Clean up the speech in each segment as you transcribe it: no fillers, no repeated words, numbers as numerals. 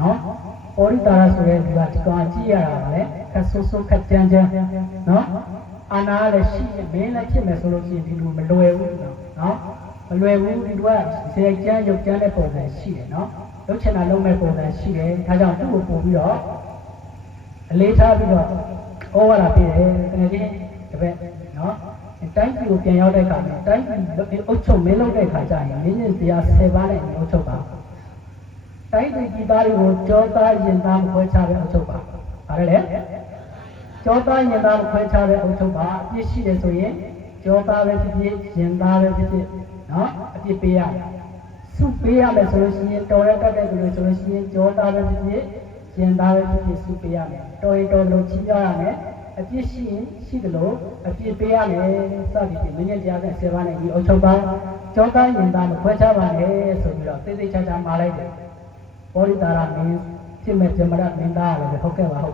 နော်အော်ရီတာရဆိုတဲ့ဒီကဒီကောင်ကြည့်ရတာလေခက်ဆိုးဆိုးခက်ကြမ်းကြမ်းနော်အာနာလည်းရှိနေမင်းလည်းဖြစ်မယ်ဆိုလို့ရှိရင်ဒီလိုမလွယ်ဘူးနော်မလွယ်ဘူးဒီကဇေကျန်းရုပ်ကျန်းတဲ့ပုံစံရှိတယ်နော်လုပ်ချင်တာလုပ်မဲ့ပုံစံရှိတယ်ဒါကြောင့်သူ့ကိုပို့ပြီးတော့အလေးထားပြီးတော့ဩဝါဒပေးတယ်တကယ်ချင်းတပည့်နော်တိုင်းပြည်ကိုပြန်ရောက်တဲ့အခါမှာတိုင်းပြည်အုပ်ချုပ်မင်းလုပ်တဲ့အခါကျရင်မင်းကြီးတရား10ပါးနဲ့အုပ်ချုပ်ပါတိုင်းပြည်ပြည်သားတွေကိုကြောသားရင်သားမခွဲခြားပဲအုပ်ချုပ်ပါဒါလည်းလေကြောသားရင်သားမခွဲခြားပဲအုပ်ချုပ်ပါအပြစ်ရှိတယ်ဆိုရင်ကြောသားပဲဖြစ်ဖြစ်ရင်သားပဲဖြစ်ဖြစ်နော်အပြစ်ပေးရစုပေးရမယ်ဆိုလို့ရှိရင်တော်ရက်တက်တဲ့လူတွေဆိုလို့ရှိရင်ကြောသားပဲဖြစ်ဖြစ်ရင်သားပဲဖြစ်ဖြစ်စုပေးရမယ်တော်ရင်တော်လို့ချီးပြရမယ်အပြစ်ရှိရင်ရှိတယ်လို့အပြစ်ပေးရမယ်စသည်ဖြင့်မင်းရဲ့တရားနဲ့10ပါးနဲ့ဒီအုပ်ချုပ်ပါကြောသားရင်သားမခွဲခြားပါနဲ့ဆိုပြီးတော့သိသိချာချာမှာလိုက်တယ်ဘောရိတာရမင်းဖြစ်မဲ့ဇမရမင်းသားလည်းဟုတ်ကဲ့ပါဟော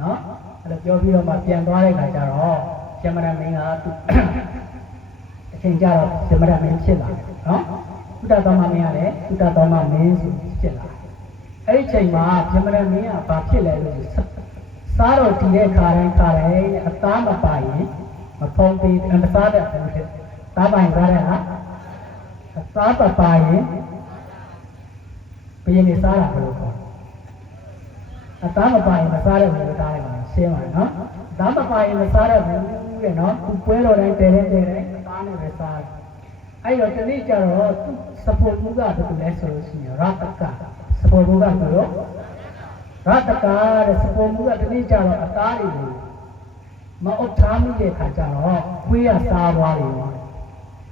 နော်အဲ့လိုပြောပြီးတော့မှပြန်သွားတဲ့ခါကျတော့ဇမရမင်းကသူအချိန်ကျတော့ဇမရမင်းဖြစ်လာတယ်နော်ဥဒ္ဒသောမမင်းကလည်းဥဒ္ဒသောမမင်းဆိုဖြစ်လာတယ်အဲ့ဒီချိန်မှာဇမရမင်းကဘာဖြစ်လဲလို့စားတော့ဒီတဲ့ခါတိုင်းအသားမပါရင်မဖုံးပြီးမစားတဲ့ဖြစ်သားပိုင်စားတဲ့ဟာအသားပါရင်ဘယ်နေစားတာလို့ခေါ်အသားမပါရင်မစားတဲ့ဘူးသားလိုက်ပါရှင်းပါနော်အသားမပါရင်မစားတဲ့ဘူးတဲ့နော်သူပွဲတော်တိုင်းတဲအသားနဲ့ပဲစားအဲ့တော့ဒီနေ့ကျတော့သူစပေါ်မှုကဘယ်လိုလဲဆိုလို့ရှိရင်ရတကစပေါ်မှုကဘယ်လိုရတကတဲ့စပေါ်မှုကဒီနေ့ကျတော့အသားတွေကိုမအုပ်ထားမိတဲ့ခါကျတော့ခွေးရစားသွားတယ်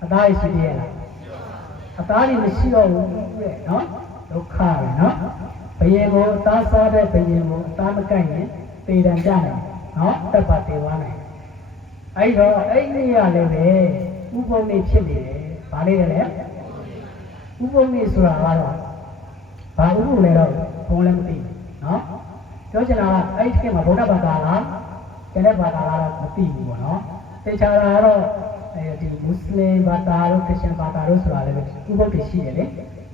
အသားရရှိသေးရဲ့လားအသားတွေမရှိတော့ဘူးတဲ့နော်ဒုက္ခပဲနော်ဘယင်ကိုအသားစားတဲ့ဘယင်ကိုအသားမကိုက်ရင်ပေတံကြတယ်နော်တက်ပါတေသွားနိုင်အဲ့တော့အဲ့ဒီရလည်းပဲဥပုံနေဖြစ်နေတယ်ဗာလေးလည်းဥပုံနေဆိုတာကတော့ဘာဥပုံလဲတော့ဘုံလည်းမသိဘူးနော်ပြောချင်တာကအဲ့ဒီခေတ်မှာဗုဒ္ဓဘာသာလားကျန်တဲ့ဘာသာလားမသိဘူးပေါ့နော်သိချာတာကတော့ဒီမွတ်စလင်ဘာသာတို့ခရစ်ယာန်ဘာသာတို့ဆိုတာလည်းဥပုပ်တွေရှိတယ်လေ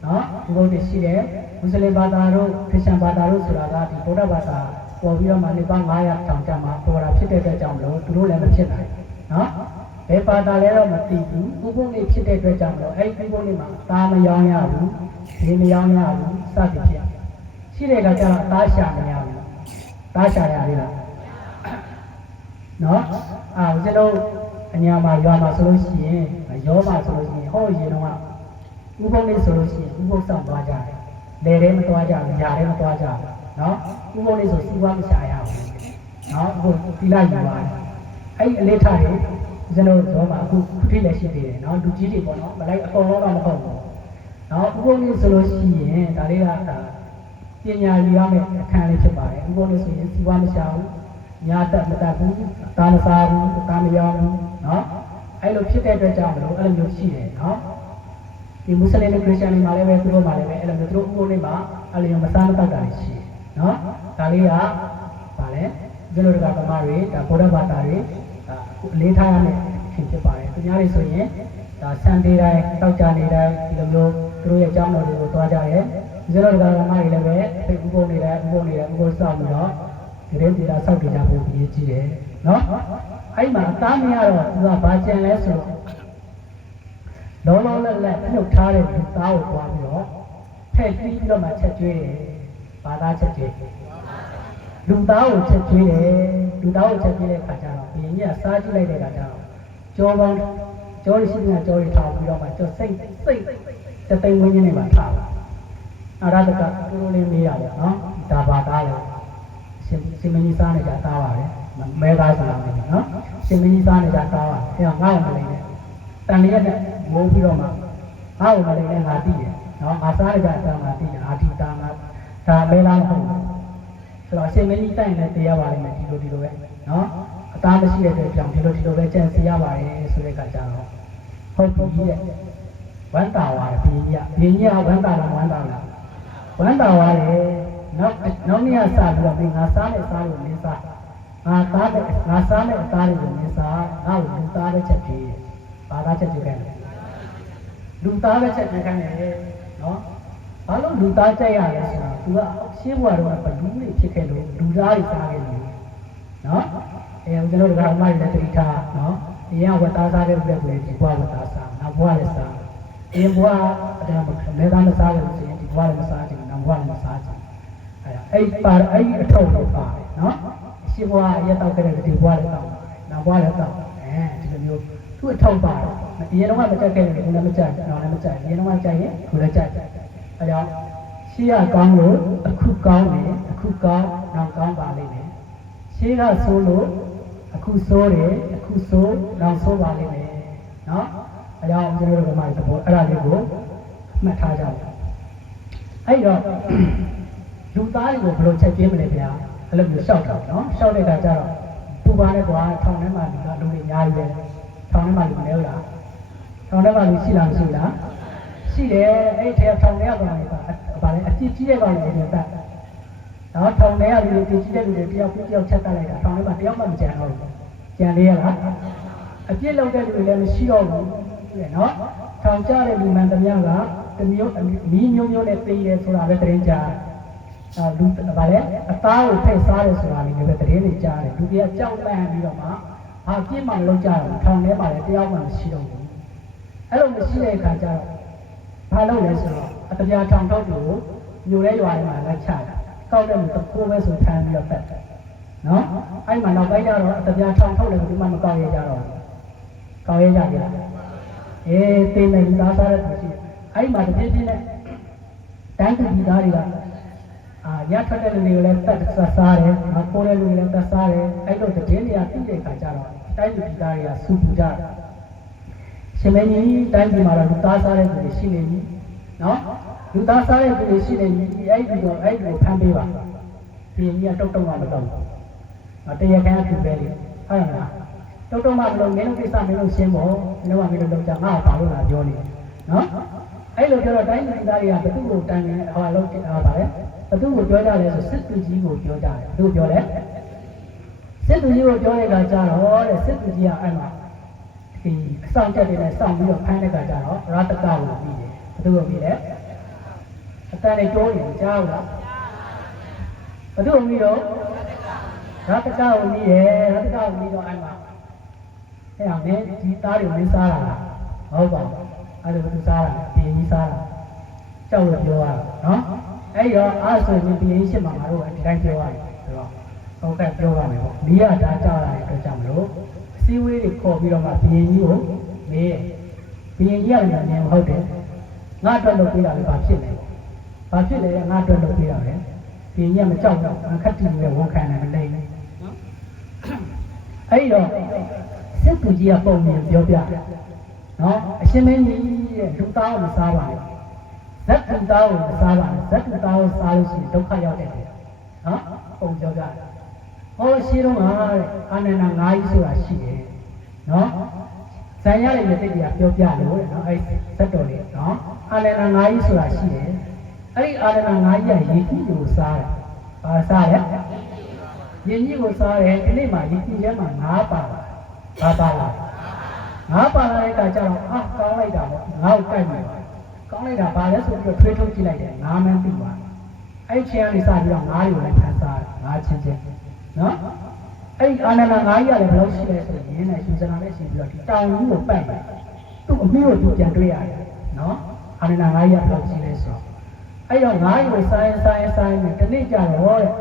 နော်ဥပုပ်တွေရှိတယ်မွတ်စလင်ဘာသာတို့ခရစ်ယာန်ဘာသာတို့ဆိုတာကဒီဗုဒ္ဓဘာသာပေါ်ပြီးတော့မှနေပါ900တောင်ကြမှာပေါ်တာဖြစ်တဲ့အတွက်ကြောင့်လို့သူတို့လည်းမဖြစ်နိုင်နော်ဘယ်ဘာသာလဲတော့မသိဘူးဥပုပ်တွေဖြစ်တဲ့အတွက်ကြောင့်လို့အဲ့ဒီဥပုပ်တွေမှာသားမယောင်းရဘူးဒီမယောင်းရဘူးစသည်ဖြင့်ရှိတဲ့အခါကျတော့သားရှာမရဘူးသားရှာရသေးလားနော်ဦးဇင်းတို့အညာမှာရွာမှာဆိုလို့ရှိရင်ရောမှာဆိုလို့ရှိရင်ဟောရင်တော့ဥပုပ်လေးဆိုလို့ရှိရင်ဥပုပ်ဆောင်သွားကြတယ်လေထဲမသွားကြဘူးညာထဲမသွားကြဘူးနော်ဥပုပ်လေးဆိုစီးပွားမရှာရဘူးနော်အခုတိလိုက်ယူပါတယ်အဲ့ဒီအလေးထားတယ်ဦးဇင်းတို့ရောမှာအခုခုထိလည်းရှိသေးတယ်နော်လူကြီးတွေပေါ့နော်မလိုက်အကုန်လုံးတော့မဟုတ်ဘူးနော်ဥပုပ်လေးဆိုလို့ရှိရင်ဒါလေးကပညာယူရမယ့်အခန်းလေးဖြစ်ပါတယ်ဥပုပ်လေးဆိုရင်စီးပွားမရှာဘူးညာတက်မတက်ဘူးတာမစားဘူးတာမရောဘူးနော်အဲ့လိုဖြစ်တဲ့အတွက်ကြောင့်မလို့အဲ့လိုမျိုးရှိတယ်နော်ဒီမွတ်စလင်တွေခရစ်ယာန်တွေမှာလည်းပဲသူတို့မှာလည်းပဲအဲ့လိုမျိုးသူတို့ဥပုပ်လေးမှာအဲ့လိုမစားမတောက်တာရှိတယ်နော်ဒါလေးကဗာလဲဒီလိုကဓမ္မတွေဒါဗုဒ္ဓဘာသာတွေလေးထားရမယ့်ဖြစ်ပါတယ်သူများတွေဆိုရင်ဒါဆန်ဒေးတိုင်းတောက်ကြနေတိုင်းဒီလိုမျိုးသူတို့ရဲ့အကြောင်းတော်တွေကိုသွားကြတယ်ဒီလိုကဓမ္မတွေလည်းပဲဖိတ်ဥပုပ်နေတိုင်းဥပုပ်စောင့်ပြီးတော့ဒီလိုဒီတာစောက်ကြကြဖို့အရေးကြီးတယ်နော်အဲ့မှာအသားမရတော့သူကဘာကြံလဲဆိုတော့လုံးလုံးလက်နှုတ်ထားတဲ့လူသားကိုသွားပြီးတော့ထည့်ပြီးတော့မှချက်ကျွေးတယ်ဘာသာချက်ကျွေးလူသားကိုချက်ကျွေးတယ်လူသားကိုချက်ကျွေးတဲ့ခါကျတော့ဘုရင်ကြီးကစားကြည့်လိုက်တဲ့ခါကျတော့ကြောပေါင်းကြောရှိတဲ့ကြောတွေထားပြီးတော့မှကြောစိတ်တသိန်းဝင်းချင်းတွေမှာထားတာအရဟတကတူတူလေးမေးရတယ်နော်ဒါဘာသားလဲရှင်မင်းကြီးစားနေကြသားပါပဲမဲသားဆိုတာပဲနော်ရှင်မင်းကြီးစားနေကြသားပါအဲငါ့ကိုမလိမ့်နဲ့တန်လျက်နဲ့မိုးပြီးတော့မှငါ့ကိုမလိမ့်နဲ့ငါသိတယ်နော်ငါစားနေကြသားငါသိတယ်အာတိတာငါဒါမဲလားမဟုတ်ဘူးဆိုတော့ရှင်မင်းကြီးတိုင်လည်းတရားပါလိမ့်မယ်ဒီလိုပဲနော်အသားမရှိတဲ့အတွက်ကြောင့်ဒီလိုပဲကြံစီရပါတယ်ဆိုတဲ့အခါကျတော့ဟုတ်ပြီရဲ့ဝမ်းတာပါဘင်းကြီးကဝမ်းတာလားဝမ်းတာလားဝမ်းတာပါလေနောက်နေ့ကစပြီးတော့ငါစားတဲ့စားကိုမင်းစားငါစားတဲ့အသားတွေကိုမင်းစားငါ့ကိုလူသားတဲ့ချက်ကြီးဘာသာချက်ကြီးခိုင်းတယ်လူသားတဲ့ချက်ကြီးခိုင်းတယ်နော် ဘာလို့လူသားကြိုက်ရလဲဆိုတော့ तू ကရှင်းဘွားတော့ဘလူးတွေဖြစ်ခဲ့လို့လူသားတွေစားခဲ့လို့နော်ကျွန်တော်တို့ကမှလည်းတတိထားနော်အရင်ကဝတ်သားစားတဲ့ဘက်ကိုဒီဘွားဝတ်သားစားနောက်ဘွားလည်းစားအရင်ဘွားအတားမဲသားမစားလို့ဆိုရင်ဒီဘွားလည်းမစားချင်နောက်ဘွားလည်းမစားချင်အဲ့အထုပ်တော့ပါတယ်နော်ရှင်းဘွားရက်တော့ခဲ့တဲ့ဒီဘွားလည်းတော့နောက်ဘွားလည်းတော့ဒီလိုမျိုးသူ့အထုပ်ပါတယ်အရင်တော့မကြက်ခဲ့တယ်ခုလည်းမကြက်နောက်လည်းမကြက်အရင်တော့ကြက်ရင်ခုလည်းကြက်အဲကြောင့်ရှေ့ကကောင်းလို့အခုကောင်းတယ်အခုကောင်းနောက်ကောင်းပါလိမ့်မယ်ရှေ့ကဆိုးလို့အခုဆိုးတယ်အခုဆိုးနောက်ဆိုးပါလိမ့်မယ်နော်အဲကြောင့်ကျွန်တော်တို့ကမှသဘောအဲ့ဒါလေးကိုမှတ်ထားကြအောင်အဲ့တော့လူသားတွေကိုဘယ်လိုချက်ပြင်းမလဲဗျာအဲ့လိုမျိုးရှောက်တာနော်ရှောက်တဲ့အခါကျတော့သူ့ဘာနဲ့ကွာထောင်ထဲမှာလူတွေအများကြီးပဲထောင်ထဲမှာလူနေလားထောင်ထဲမှာလူရှိလားမရှိလားရှိတယ်အဲ့ထဲထောင်ထဲကတော့ဗာလဲအကြည့်ကြီးတဲ့ကောင်တွေနဲ့တက်နော်ထောင်ထဲကလူတွေကြည့်တဲ့လူတွေတယောက်ပြီးတယောက်ချက်တက်လိုက်တာထောင်ထဲမှာတယောက်မှမကြံတော့ဘူးကြံလေးရလားအပြစ်လုပ်တဲ့လူတွေလည်းမရှိတော့ဘူးနော်ထောင်ကျတဲ့လူမှန်သမျှကတမျိုးမီးမျိုးနဲ့သိရဲဆိုတာပဲသတင်းကြားလူဗာလဲအသားကိုဖိတ်စားတယ်ဆိုတာလည်းပဲသတင်းတွေကြားတယ်လူတွေကကြောက်လန့်ပြီးတော့မှဟာပြစ်မှလောက်ကြတယ်ထောင်ထဲမှာလည်းတယောက်မှမရှိတော့ဘူးအဲ့လိုမရှိတဲ့အခါကျတော့ဘာလုပ်လဲဆိုတော့အတပြားထောင်ထုတ်လို့ညိုတဲ့ရွာတွေမှာလိုက်ချတာကောက်တဲ့လူတစ်ခုပဲဆိုထမ်းပြီးတော့တက်တယ်နော်အဲ့မှာနောက်ပိုင်းကျတော့အတပြားထောင်ထုတ်လည်းဒီမှာမကောက်ရကြတော့ကောက်ရကြကြတင်းနေလူသားစားတဲ့သူရှိအဲ့မှာတပြင်းပြင်းနဲ့တိုင်းသူပြည်သားတွေကရထွက်တဲ့လူတွေလည်းတက်စားတယ်ပိုးတဲ့လူတွေလည်းတက်စားတယ်အဲ့လိုတည်င်းတွေကပြည့်တဲ့ခါကျတော့တိုင်းသူပြည်သားတွေကစူပူကြတယ်ရှင်မင်းကြီးတိုင်းပြည်မှာတော့လူသားစားတဲ့သူတွေရှိနေပြီနော်လူသားစားတဲ့သူတွေရှိနေပြီအဲ့ဒီတော့အဲ့ဒီကိုဖမ်းပေးပါဒီကြီးကတုတ်တုံးမှမလုပ်ဘူးတရားခံအဖြစ်ပဲလေဟုတ်လားတုတ်တုံးမှမလုပ်မင်းတို့ကိစ္စမင်းတို့ရှင်းဖို့မင်းတို့ကမင်းတို့လုပ်ကြငါ့ကိုပါလို့လာပြောနေနော်အဲ့လိုပြောတော့တိုင်းပြည်သားတွေကဘသူ့ကိုတိုင်နေဟောလုပ်ပါလေဘသူ့ကိုပြောကြလဲဆိုစစ်သူကြီးကိုပြောကြတယ်ဘသူပြောလဲစစ်သူကြီးကိုပြောတဲ့အခါကျတော့တဲ့စစ်သူကြီးကအဲ့မှာဒီအဆောင်ချက်တွေနဲ့စောင့်ပြီးတော့ဖမ်းတဲ့အခါကျတော့ရတ္တကကိုပြီးတယ်ဘသူ့ကိုပြီးလဲအတန်တွေတိုးနေကြားဘူးလားဘသူ့ကိုပြီးတော့ရတ္တကကိုပြီးတယ်ရတ္တကကိုပြီးတော့အဲ့မှာအဲ့အောင်နဲ့ဒီသားတွေမင်းစားလာတာဟုတ်ပါဘူးအဲ့လိုသူစားတာပြင်ကြီးစားတာကြောက်လို့ပြောရတာနော်အဲ့တော့အားဆိုရင်ပြင်ကြီးရှင်းမှာငါတို့ဒီတိုင်းပြောရတယ်ဆိုတော့ဟုတ်ကဲ့ပြောပါမယ်ပေါ့မိရဒါကြောက်လာတဲ့အတွက်ကြောင့်မလို့အစည်းအဝေးတွေခေါ်ပြီးတော့မှပြင်ကြီးကိုမေးတယ်ပြင်ကြီးကလည်းဉာဏ်ဟုတ်တယ်ငါအတွက်လုပ်ပေးတာလည်းဘာဖြစ်လဲဘာဖြစ်လဲငါအတွက်လုပ်ပေးတာပဲပြင်ကြီးကမကြောက်တော့အခက်တူပဲဝန်ခံတယ်မလိမ့်ဘူးအဲ့တော့စစ်သူကြီးကပုံမြင်ပြောပြနော်အရှင်မင်းကြီးရဲ့လူသားကိုမစားပါနဲ့ဇက်တူသားကိုမစားပါနဲ့ဇက်တူသားကိုစားလို့ရှိရင်ဒုက္ခရောက်တယ်နော်ပုံပြောပြဟောရှိတော့ဟာအာနန္ဒာ၅ကြီးဆိုတာရှိတယ်နော်ဇန်ရရဲ့တိတ်ကပြောပြလို့တဲ့နော်အဲ့ဇက်တော်လေးနော်အာနန္ဒာ၅ကြီးဆိုတာရှိတယ်အဲ့ဒီအာနန္ဒာ၅ကြီးကရေကြီးကိုစားတယ်ဘာစားလဲရေကြီးကိုစားတယ်ဒီနေ့မှာရေကြီးထဲမှာ၅ပါဘာပါလားငါပါလာတဲ့အခါကျတော့ကောင်းလိုက်တာပေါ့ငါ့ကိုကြိုက်ပြီကောင်းလိုက်တာဘာလဲဆိုပြီးတော့ထွေးထုတ်ကြည့်လိုက်တယ်ငါမှန်းသိသွားအဲ့ချင်းကနေစပြီးတော့ငါးတွေကိုလည်းဖန်စားတယ်ငါချင်းချင်းနော်အဲ့ဒီအာနန္ဒာငါးကြီးကလည်းဘယ်လိုရှိလဲဆိုရင်နဲ့ရှင်စနာနဲ့ရှင်ပြီးတော့ဒီတောင်ကြီးကိုပတ်တယ်သူ့အမေကိုသူပြန်တွေ့ရတယ်နော်အာနန္ဒာငါးကြီးကဘယ်လိုရှိလဲဆိုတော့အဲ့တော့ငါးကြီးကိုဆိုင်နဲ့ဒီနေ့ကျတော့တဲ့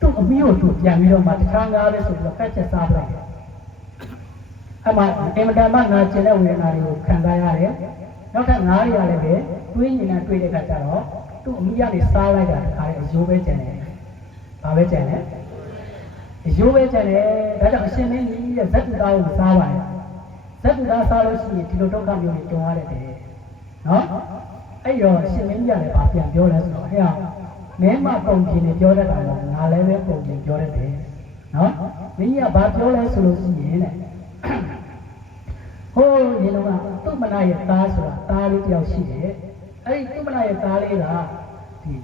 သူ့အမေကိုသူပြန်ပြီးတော့မှတခြားငါးပဲဆိုပြီးတော့ကတ်ချက်စားပြလိုက်အမှအင်မတန်မှငါကျင်တဲ့ဝေဒနာတွေကိုခံစားရတယ်။နောက်ထပ်ငါးတွေကလည်းပဲတွေးနေတာတွေးတဲ့အခါကျတော့သူ့အမိကနေစားလိုက်တာတခါလေအယိုးပဲကျန်တယ်။ဘာပဲကျန်လဲ။အယိုးပဲကျန်တယ်။ဒါကြောင့်အရှင်မင်းကြီးရဲ့ဇက်တူသားကိုစားပါရဲ့။ဇက်တူသားစားလို့ရှိရင်ဒီလိုဒုက္ခမျိုးတွေကြုံရတယ်တဲ့။နော်။အဲ့တော့အရှင်မင်းကြီးကလည်းပြန်ပြောလဲဆိုတော့ဟဲ့မင်းမပုံပြင်းနေပြောတတ်တာကငါလည်းပဲပုံပြင်းပြောတတ်တယ်။နော်။မင်းကြီးကဘာပြောလဲဆိုလို့ရှိရင်တဲ့ဟိုးဒီလိုကသူ့မနာရဲ့သားဆိုတာသားလေးတယောက်ရှိတယ်အဲ့ဒီသူ့မနာရဲ့သားလေးကဒီ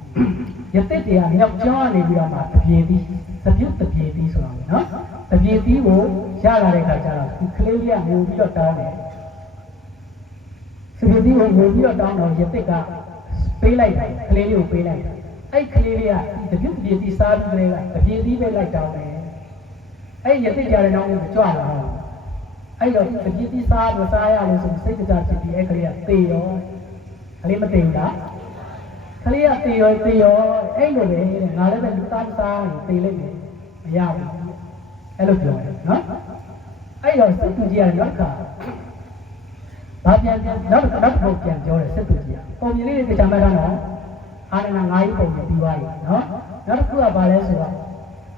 ရသက်တရားမြောက်ကျောင်းကနေပြီးတော့မှတပြေသီးသပြုတ်တပြေသီးဆိုတာနော်တပြေသီးကိုရလာတဲ့ခါကျတော့ဒီကလေးလေးကငိုပြီးတော့တောင်းတယ်စ ပြေတီးကိုငိုပြီးတော့တောင်းတော့ရစ်ကပေးလိုက်ကလေးလေးကိုပေးလိုက်အဲ့ကလေးလေးကတပြည့်ပြေတီးစားပြီးကလေးကတပြေတီးပဲလိုက်တောင်းတယ်အဲ့ရစ်ကြတဲ့နောက်ကိုကြွလာအဲ့တော့တပြေတီးစားလို့စားရလို့ဆိုစိတ်ကြဖြစ်ပြီးအဲ့ကလေးကသေရောကလေးမသေဘူးလားကလေးကသေရောအဲ့လိုလေငါလည်းပဲလူသားစားရင်သေလိုက်တယ်မရဘူးအဲ့လိုပြောတယ်နော်အဲ့တော့စိတ်ကူကြီးကနောက်ကဘာပြန်နောက်တော့ပြန်ပြောတယ်စိတ်ကူကြီးကပုံမြင်လေးတွေကြာမှတ်တော့အာနန္ဒ9ကြီးပုံမြင်ပြီးသွားပြီနော်နောက်တစ်ခုကဘာလဲဆိုတော့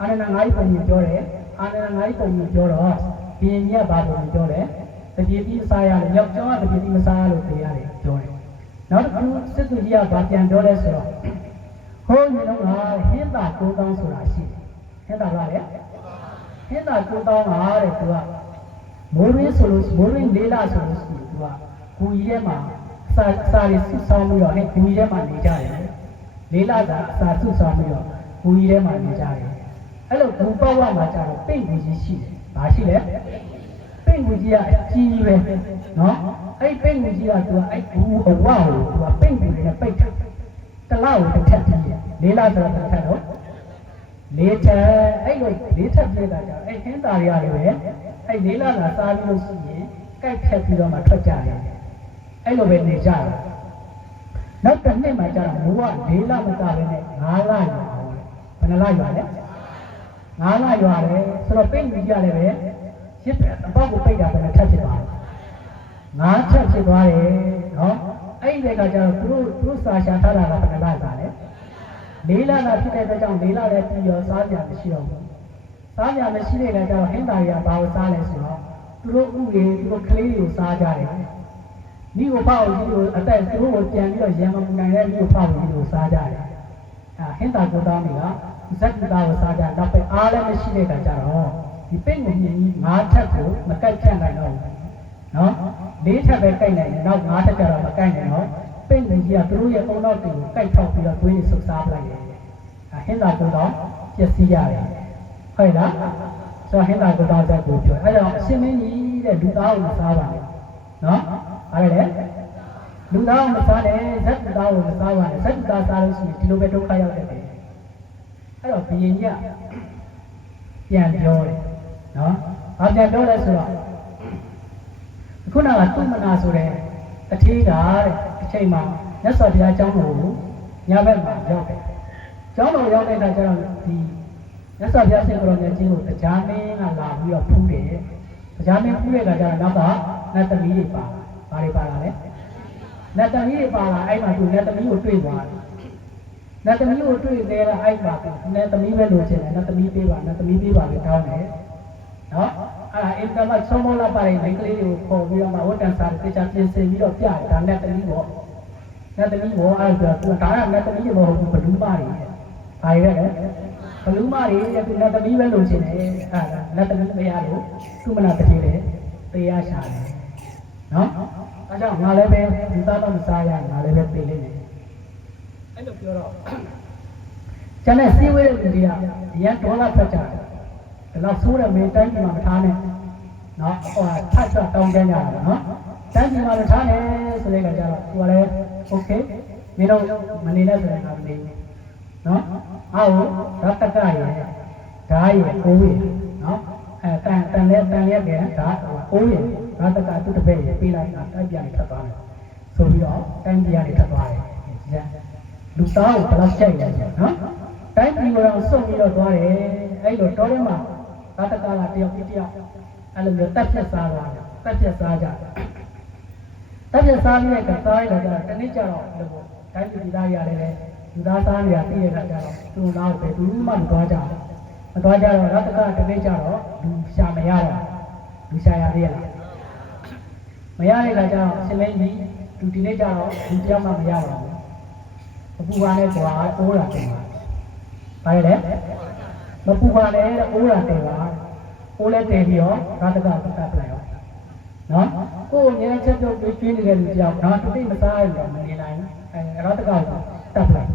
အာနန္ဒ9ကြီးပုံမြင်ပြောတယ်အာနန္ဒ9ကြီးပုံမြင်ပြောတော့ဘီရင်ကြီးကဘာပုံမြင်ပြောတယ်တပြေတိမစားရတယ်ယောက်ျားကတပြေတိမစားလို့ပြောရတယ်ပြောတယ်နောက်တစ်ခုစိတ်ကူကြီးကဘာပြန်ပြောလဲဆိုတော့ဟိုးမျိုးကဟင်းသာ9000ဆိုတာရှိတယ်ဟင်းသာကလည်းဟင်းသာ9000ပါတဲ့သူကမိုးရင်းဆိုလို့မိုးရင်းလေးလာဆိုလို့ရှိရင်သူကဂူကြီးထဲမှာစာရီစုဆောင်းပြီးတော့ဟဲ့ဂူကြီးထဲမှာနေကြတယ်လေးလာကအစာစုဆောင်းပြီးတော့ဂူကြီးထဲမှာနေကြတယ်အဲ့လိုဂူပေါက်ရမှာကြတော့ပိတ်ဂူကြီးရှိတယ်ဘာရှိလဲပိတ်ဂူကြီးကအကြီးပဲနော်အဲ့ပိတ်ဂူကြီးကသူကအဲ့ဂူအဝကိုသူကပိတ်ဂူနဲ့ပိတ်ထားတလောက်ကိုတစ်ထပ်ပြီးလေးလာဆိုတော့တစ်ထပ်တော့လေးထပ်အဲ့လိုလေးထပ်ပြတာကြတော့အဲ့ဟင်းသားတွေကလည်းပဲအဲ့လေးလာစားပြီးလို့ရှိရင်ကြိုက်ဖြတ်ပြီးတော့မှထွက်ကြတယ်အဲ့လိုပဲနေကြတယ်နောက်တစ်နှစ်မှကျတော့မိုးကလေးလာမစားဘဲနဲ့9လရွာဘယ်နှလရွာလဲ9လရွာတယ်ဆိုတော့ပိတ်ပြီးကြလည်းပဲရစ်အပေါက်ကိုပိတ်တာပဲထပ်ဖြစ်သွားတယ်9ချက်ဖြစ်သွားတယ်နော်အဲ့ဒီကကျတော့သူတို့စာရှာထားတာကဘယ်နှလစားလဲလေးလသာဖြစ်တဲ့အတွက်ကြောင့်လေးလလည်းပြီးရောစားကြမရှိတော့ဘူးစားကြမရှိတဲ့အခါကျတော့ဟင်းသားတွေကဘာကိုစားလဲဆိုတော့သူတို့ဥတွေသူတို့ကလေးတွေကိုစားကြတယ်မိကိုဖောက်ကြီးကိုအသက်သူတို့ကိုပြန်ပြီးတော့ရံမပူနိုင်တဲ့မိကိုဖောက်ကြီးကိုစားကြတယ်ဟင်းသားကိုတောင်းနေတာဇက်တူသားကိုစားကြတော့ပဲအားလည်းမရှိတဲ့အခါကျတော့ဒီပိတ်ကိုမြင်ကြီး9ထပ်ကိုမကိုက်ဖြတ်နိုင်တော့ဘူးနော်4ထပ်ပဲကိုက်နိုင်တယ်နောက်9ထပ်ကျတော့မကိုက်နိုင်တော့ပိတ်ကိုကြီးကသူတို့ရဲ့အုံနောက်တွေကိုကိုက်ထောက်ပြီးတော့သွေးတွေဆုပ်စားပလိုက်တယ်ဟင်းသားကိုတောင်းပျက်စီးရတယ်ဟုတ်လားဆိုဟင်းသားကိုတောင်းချက်ကိုပြောအဲကြောင့်အရှင်မင်းကြီးတဲ့လူသားကိုမစားပါနဲ့နော်ဘာလဲလူသားကိုမစားနဲ့ဇက်သားကိုမစားပါနဲ့ဇက်သားစားလို့ရှိရင်ဒီလိုပဲဒုက္ခရောက်တယ်အဲ့တော့ဘုရင်ကြီးပြန်ပြောတယ်နော်ဘာပြန်ပြောလဲဆိုတော့ခုနကတုမနာဆိုတဲ့အထေးကတဲ့အချိန်မှာမြတ်စွာဘုရားကျောင်းတော်ကိုညဘက်မှာရောက်တယ်ကျောင်းတော်ရောက်တဲ့အခါကျတော့ဒီမြတ်စွာဘုရားရှင်ကိုယ်တော်မြတ်ကြီးကိုတရားမင်းကလာပြီးတော့ဖူးတယ်တရားမင်းဖူးတဲ့အခါကျတော့နောက်ကနတ်သမီးတွေပါဘာတွေပါလာလဲနတ်သမီးတွေပါလာအဲ့မှာသူနတ်သမီးကိုတွေ့သွားတယ်နတ်သမီးကိုတွေ့နေတာအဲ့မှာနတ်သမီးပဲလို့ချင်တယ်နတ်သမီးပေးပါနတ်သမီးပေးပါလို့တောင်းတယ်နော်အဲ့ဒါအင်တာနက်ဆုံးမလာပါတဲ့မိန်းကလေးတွေကိုခေါ်ပြီးတော့မှဝတ်တန်စားတေချာပြင်ဆင်ပြီးတော့ပြတယ်ဒါနတ်သမီးပေါ့နတ်သမီးဘောအဲ့ဒါသူဒါကနတ်သမီးဘောဘလူးမတွေဘာတွေလဲဘလူးမတွေသူနတ်သမီးပဲလို့ချင်တယ်အဲ့ဒါနတ်သမီးမရလို့သူမနာတည်းတယ်တရားရှာတယ်နော်အဲကြောင့်ငါလည်းပဲဒီသားတော့မစားရငါလည်းပဲပြေးလိမ့်မယ်အဲ့လိုပြောတော့ကျန်တဲ့စီးဝေးတဲ့လူတွေကရန်ဒေါ်လာထွက်ကြတယ်ဒါတော့ဆိုးတဲ့မင်းတိုင်းပြည်မှာမထားနဲ့နော်ဟိုထပ်တော့တောင်းကြရတာနော်တိုင်းပြည်မှာမထားနဲ့ဆိုတဲ့ကကြတော့သူကလည်းโอเคမင်းတို့မနေနဲ့ဆိုတဲ့ကမနေဘူးနော်အော်ရတ္တကရဲ့ဓာရဲ့ကိုးရဲ့နော်တန်လဲကဲဒါကိုးရဲ့ရတ္တကသူ့တပည့်ရဲ့ပေးလိုက်တာတိုက်ပြန်ထွက်သွားတယ်ဆိုပြီးတော့တိုင်းပြည်ကနေထွက်သွားတယ်လူသားကိုဘယ်လောက်ကြိုက်လဲနော်တိုင်းပြည်ကိုတော့စုံပြီးတော့သွားတယ်အဲ့လိုတောထဲမှာရတ္တကတယောက်ပြီးတယောက်အဲ့လိုမျိုးတက်ဖြတ်စားသွားတယ်တက်ဖြတ်စားကြတက်ဖြတ်စားပြီးတဲ့ကစားရတာကြတနေ့ကျတော့လို့တိုင်းပြည်သားရရတယ်လူသားစားနေတာသိရတာကြတော့သူ့နောက်ပဲသူမှမသွားကြဘူးမသွားကြတော့ရတ္တကတနေ့ကျတော့လူရှာမရတော့လူရှာရသေးရလားမရတဲ့ခါကျတော့ဆင်းမင်းကြီးလူဒီနေ့ကျတော့လူတယောက်မှမရပါဘူးအပူပါနဲ့ကွာအိုးတာတင်ပါဘာလဲမပူပါနဲ့အိုးတာတင်ပါအိုးလဲတင်ပြီးတော့ရတ္တကပတ်ပလိုက်ရောနော်ကိုယ်ငယ်ချက်ပြုတ်ကျွေးနေတဲ့လူတယောက်တော့တိတ်မစားရတော့မနေနိုင်ရတ္တကကိုတပ်လိုက်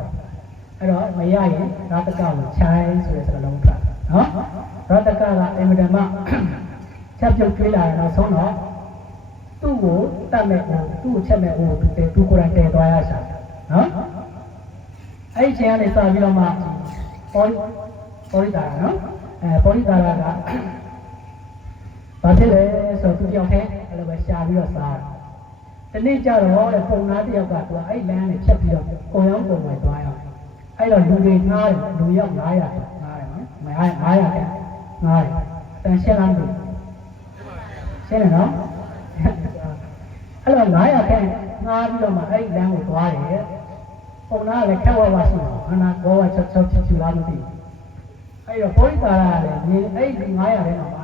အဲ့တော့မရရင်ရတ္တကကိုချိုင်းဆိုတဲ့စကားလုံးထွက်နော်ရတ္တကကအင်မတန်မှချက်ပြုတ်ကျွေးလာတော့ဆုံးတော့တ သူ့ကိုတတ်မဲ့ဟိုသူ့ကိုချက်မဲ့ဟိုသူကိုယ်တိုင်တည်သွားရရှာနော်အဲ့ဒီချိန်ကနေစပြီးတော့မှပေါ်ရိတာနော်ပေါ်ရိတာကဘာဖြစ်လဲဆိုတော့သူတယောက်တည်းအဲ့လိုပဲရှာပြီးတော့စားတနေ့ကျတော့ပုံသားတယောက်ကသူအဲ့လမ်းနဲ့ဖြတ်ပြီးတော့ပုံရောင်းပုံဝယ်သွားရအောင်အဲ့တော့လူတွေငားတယ်လူရောက်900ငားတယ်နော်900တဲ့ငားတယ်တန်ရှင်းလားမသိရှင်းတယ်နော်အဲ့တော့900တဲ့ငားပြီးတော့မှအဲ့လမ်းကိုသွားတယ်ပုံသားကလည်းခက်ဝါးဝါရှိတယ်ခဏဘောဝါချက်ချက်ချူလားမသိအဲ့တော့ပေါ်ရိတာကလည်းဒီအဲ့900တဲ့မှာ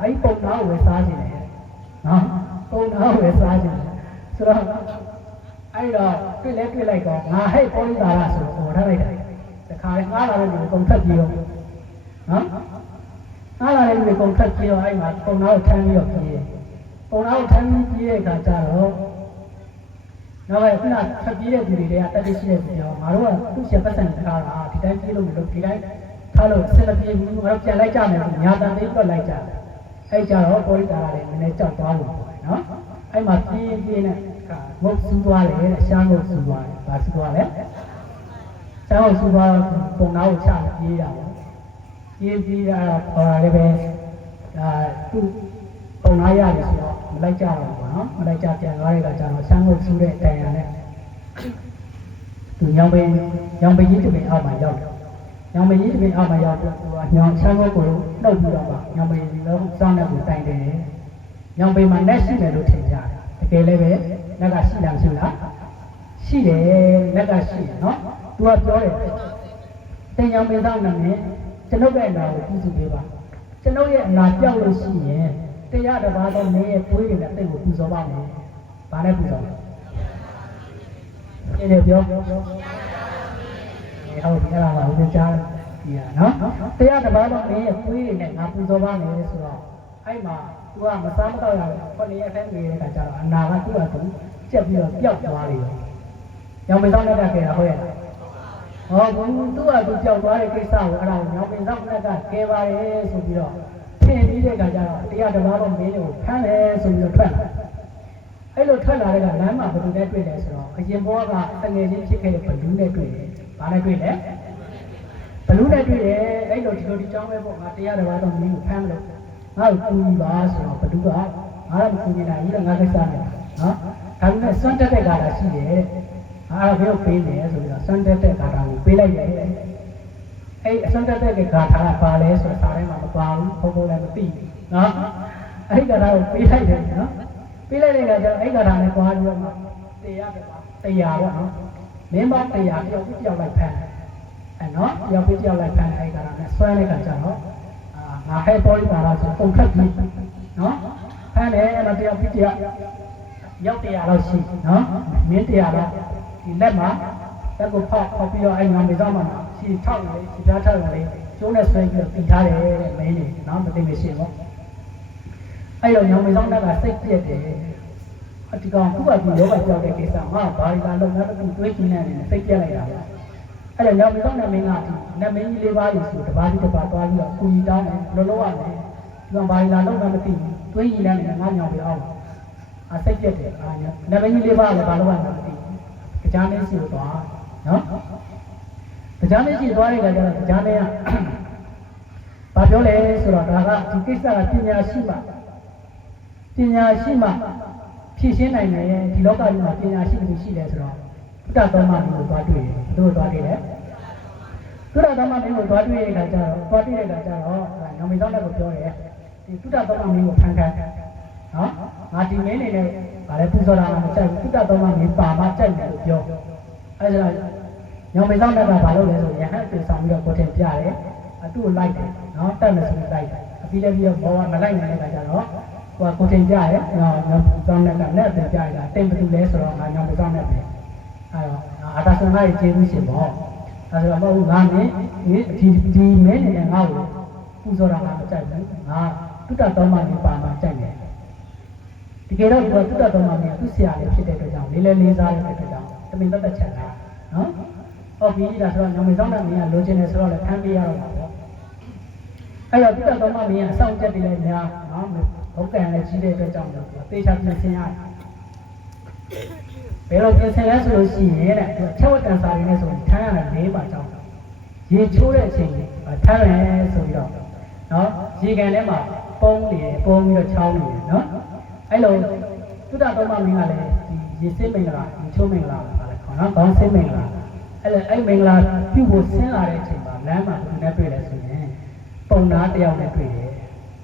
အဲ့ပုံသားကိုဝယ်စားခြင်းတယ်နော်ပုံသားကိုဝယ်စားခြင်းဆိုတော့အဲ့တော့တွေ့လိုက်တော့ငါဟဲ့ပေါ်ရိတာဆိုတော့ဟောထားလိုက်တယ်တခါလေငားလာတဲ့လူကုန်ထက်ပြီးတော့နော်ငားလာတဲ့လူကုန်ထက်ပြီးတော့အဲ့မှာပုံသားကိုထမ်းပြီးတော့ပြေးပုံသားကိုထမ်းပြီးပြေးတဲ့အခါကျတော့နောက်ပဲခုနထပ်ပြေးတဲ့လူတွေကတက်တိရှိတဲ့လူတွေငါတို့ကသူ့ချက်ပတ်စံထားတာဒီတိုင်းပြေးလို့မလို့ဒီတိုင်းထားလို့ဆက်မပြေဘူးငါတို့ပြန်လိုက်ကြမယ်ညာတန်လေးတွက်လိုက်ကြတယ်အဲ့ကြတော့ပေါ်ရိတာကလည်းနည်းနည်းကြောက်သွားလို့နော်အဲ့မှာပြေးနဲ့ငုတ်ဆူသွားတယ်ရှားငုတ်ဆူသွားတယ်ဘာဆူသွားလဲရှားငုတ်ဆူသွားပုံနာကိုချပြေးတာပေါ့ပြေးတာဟောလည်းပဲသူ့ပုံနာရတယ်ဆိုတော့မလိုက်ကြတော့ဘူးနော်မလိုက်ကြပြန်သွားတဲ့ကကျတော့ရှားငုတ်ဆူတဲ့တိုင်ရနဲ့သူညောင်ပင်ကြီးတပင်အောက်မှာရောက်တယ်ညောင်ပင်ကြီးတပင်အောက်မှာရောက်တော့သူကညောင်ရှားငုတ်ကိုနှုတ်ပြီးတော့မှညောင်ပင်ကြီးလုံးစောင်းတဲ့ကိုတိုင်တယ်ညောင်ပင်မှာလက်ရှိတယ်လို့ထင်ကြတယ်တကယ်လည်းပဲလက်ကရှိလားမရှိလားရှိတယ်လက်ကရှိတယ်နော်သူကပြောတယ်တင်ညောင်ပင်သားနာမည်ကျွန်ုပ်ရဲ့အနာကိုပြုစုပေးပါကျွန်ုပ်ရဲ့အနာပြောက်လို့ရှိရင်တရားတစ်ပါးသောမင်းရဲ့ပွေးတွေနဲ့တိတ်ကိုပူဇော်ပါမယ်ဘာနဲ့ပူဇော်လဲဒီလိုပြောဟုတ်ပြီအဲ့ဒါကဘုရားကြားဒီဟာနော်တရားတစ်ပါးသောမင်းရဲ့ပွေးတွေနဲ့ငါပူဇော်ပါမယ်ဆိုတော့အဲ့မှာသူကမစားမတော့ရဘူးခေါင်းရတဲ့နေတဲ့ခါကျတော့အနာကသူ့အတူကျက်ပြီးတော့ပျောက်သွားတယ်။ညောင်ပင်သောလက်ကကဲတာဟုတ်ရဲ့လား။ဟောဘုံသူ့အတူပျောက်သွားတဲ့ကိစ္စကိုအဲ့ဒါကိုညောင်ပင်သောလက်ကကဲပါတယ်ဆိုပြီးတော့ထင်ပြီးတဲ့ခါကျတော့တရားတစ်ပါးတော့မင်းတွေကိုဖမ်းတယ်ဆိုပြီးတော့ထွက်လာ။အဲ့လိုထွက်လာတဲ့ကလမ်းမှာဘယ်သူနဲ့တွေ့လဲဆိုတော့အရင်ဘောကတငယ်ချင်းဖြစ်ခဲ့တဲ့ဘလူးနဲ့တွေ့တယ်။ဘာနဲ့တွေ့လဲ။ဘလူးနဲ့တွေ့တယ်အဲ့လိုဒီကြောင်းပဲပေါ့ငါတရားတစ်ပါးတော့မင်းကိုဖမ်းလို့ငါ့ကိုကူညီပါဆိုတော့ဘသူကငါတော့မကူညီနိုင်ဘူးလေငါကိစ္စနဲ့နော်ဒါပေမဲ့စွန့်တက်တဲ့ကာတာရှိတယ်ငါတော့ဘယ်ကိုပေးမယ်ဆိုပြီးတော့စွန့်တက်တဲ့ကာတာကိုပေးလိုက်တယ်အဲ့စွန့်တက်တဲ့ကာတာကဘာလဲဆိုတော့စာထဲမှာမပါဘူးဘုံလည်းမသိဘူးနော်အဲ့ကာတာကိုပေးလိုက်တယ်နော်ပေးလိုက်တဲ့အခါကျတော့အဲ့ကာတာနဲ့သွားပြီးတော့တရားပေါ့နော်မင်းမတရားတယောက်ပြယောက်လိုက်ဖမ်းအဲ့နော်တယောက်ပြယောက်လိုက်ဖမ်းအဲ့ကာတာနဲ့ဆွဲလိုက်တာကျတော့ငါဟဲ့ပေါ်ရိတာတော့ပုံခက်ပြီးနော်ဖမ်းတယ်အဲ့တော့တယောက်ပြတယောက်ရောက်100လောက်ရှိနော်မင်း100လောက်ဒီလက်မှာတက်ကိုဖောက်ပြီးတော့အဲ့ငါမေသားမှာရှင်းထောက်လေရှင်းထားထောက်လေကျိုးနဲ့ဆွဲပြီးတော့ပြီးထားတယ်တဲ့မင်းနေနော်မသိမရှင်းပေါ့အဲ့တော့ညောင်မေသားကစိတ်ပြက်တယ်ဒီကောင်ခုကဒီလောကကြောက်တဲ့ကိစ္စမှာဘာရီလာလုံးနောက်တစ်ခုတွေးကြည့်နေတယ်စိတ်ပြက်လိုက်တာပဲအဲ့တော့ညောင်မေသားနာမည်ကနမင်းကြီးလေးပါးလို့ဆိုတပါးဒီတပါးသွားပြီးတော့ကိုကြီးတောင်းတယ်လောလောရတယ်ဒီကောင်ဘာရီလာလုံးတော့မသိဘူးတွေးကြည့်နေတယ်ငါညောင်ပြအောင်စိတ်ပြက်တယ်အားညနမင်းကြီးလေးပါးလည်းဘာလို့မှမသိဘူးကြားမင်းစီကိုသွားနော်ကြားမင်းစီသွားတဲ့အခါကျတော့ကြားမင်းကဘာပြောလဲဆိုတော့ဒါကဒီကိစ္စကပညာရှိမှဖြည့်ရှင်းနိုင်တယ်ဒီလောကကြီးမှာပညာရှိမှုရှိတယ်ဆိုတော့ဘုဒ္ဓတော်မမျိုးကိုသွားတွေ့တယ်သူတို့သွားတွေ့တယ်ဘုဒ္ဓတော်မမျိုးကိုသွားတွေ့တဲ့အခါကျတော့ညောင်မေသားလည်းကိုပြောတယ်ဒီဘုဒ္ဓတော်မမျိုးကိုဖန်ခံနော်ငါဒီမင်းနေနဲ့ဗါလဲပူဇော်တာမကြိုက်ဘူးဘုဒ္ဓတော်မမျိုးပါမကြိုက်တယ်လို့ပြောအဲဒါညောင်မေသားကဘာလုပ်လဲဆိုရင်ရဟန်းပြင်ဆောင်ပြီးတော့ကိုထင်ပြတယ်အတူလိုက်တယ်နော်တက်မယ်ဆိုလိုက်တယ်အပြီးလည်းပြီးတော့ဘောကမလိုက်နိုင်တဲ့အခါကျတော့ကိုထင်ပြရဲညောင်မေသားနဲ့တင်ပြရတာတင်ဘယ်သူလဲဆိုတော့ငါညောင်မေသားနဲ့ပဲအဲတော့အာသာသနာ့ရဲ့ကျေးဇူးရှင်ပေါ့အဲဆိုတော့မဟုတ်ငါမင်းဒီမင်းနဲ့ငါ့ကိုပူဇော်တာငါမကြိုက်ဘူးငါတုတ္တတော်မမျိုးပါမှာကြိုက်တယ်တကယ်တော့ဒီတုတ္တတော်မမျိုးသူ့ဆရာလေးဖြစ်တဲ့အတွက်ကြောင့်လေးစားတဲ့အတွက်ကြောင့်တမင်သက်ချက်လာနော်ဟုတ်ပြီဒါဆိုတော့ညောင်မေဆောင်တဲ့မင်းကလိုချင်တယ်ဆိုတော့လည်းဖမ်းပေးရတော့မှာပေါ့အဲ့တော့တုတ္တတော်မမင်းကအဆောင်ချက်တွေလည်းများနော်ဘုတ်ကံလည်းကြီးတဲ့အတွက်ကြောင့်သေချာပြင်ဆင်ရတယ် ဘယ်လိုပြင်ဆင်လဲဆိုလို့ရှိရင်တဲ့ချက်ဝတ်တန်စာရင်းနဲ့ဆိုရင်ထမ်းရတယ်၄ပါကြောင်းရေချိုးတဲ့အချိန်ထမ်းတယ်ဆိုပြီးတော့နော်ရေကန်ထဲမှာပုံးနေတယ်ပုံးပြီးတော့ချောင်းနေတယ်နော်အဲ့လိုသုဒ္ဓသုံးပါးမင်းကလည်းဒီရေစင်းမင်္ဂလာရေချိုးမင်္ဂလာပါလေခေါ်နော်ခေါင်းစင်းမင်္ဂလာအဲ့မင်္ဂလာပြုဖို့ဆင်းလာတဲ့အချိန်မှာလမ်းမှာသူနဲ့တွေ့လဲဆိုရင်ပုံနာတယောက်နဲ့တွေ့တယ်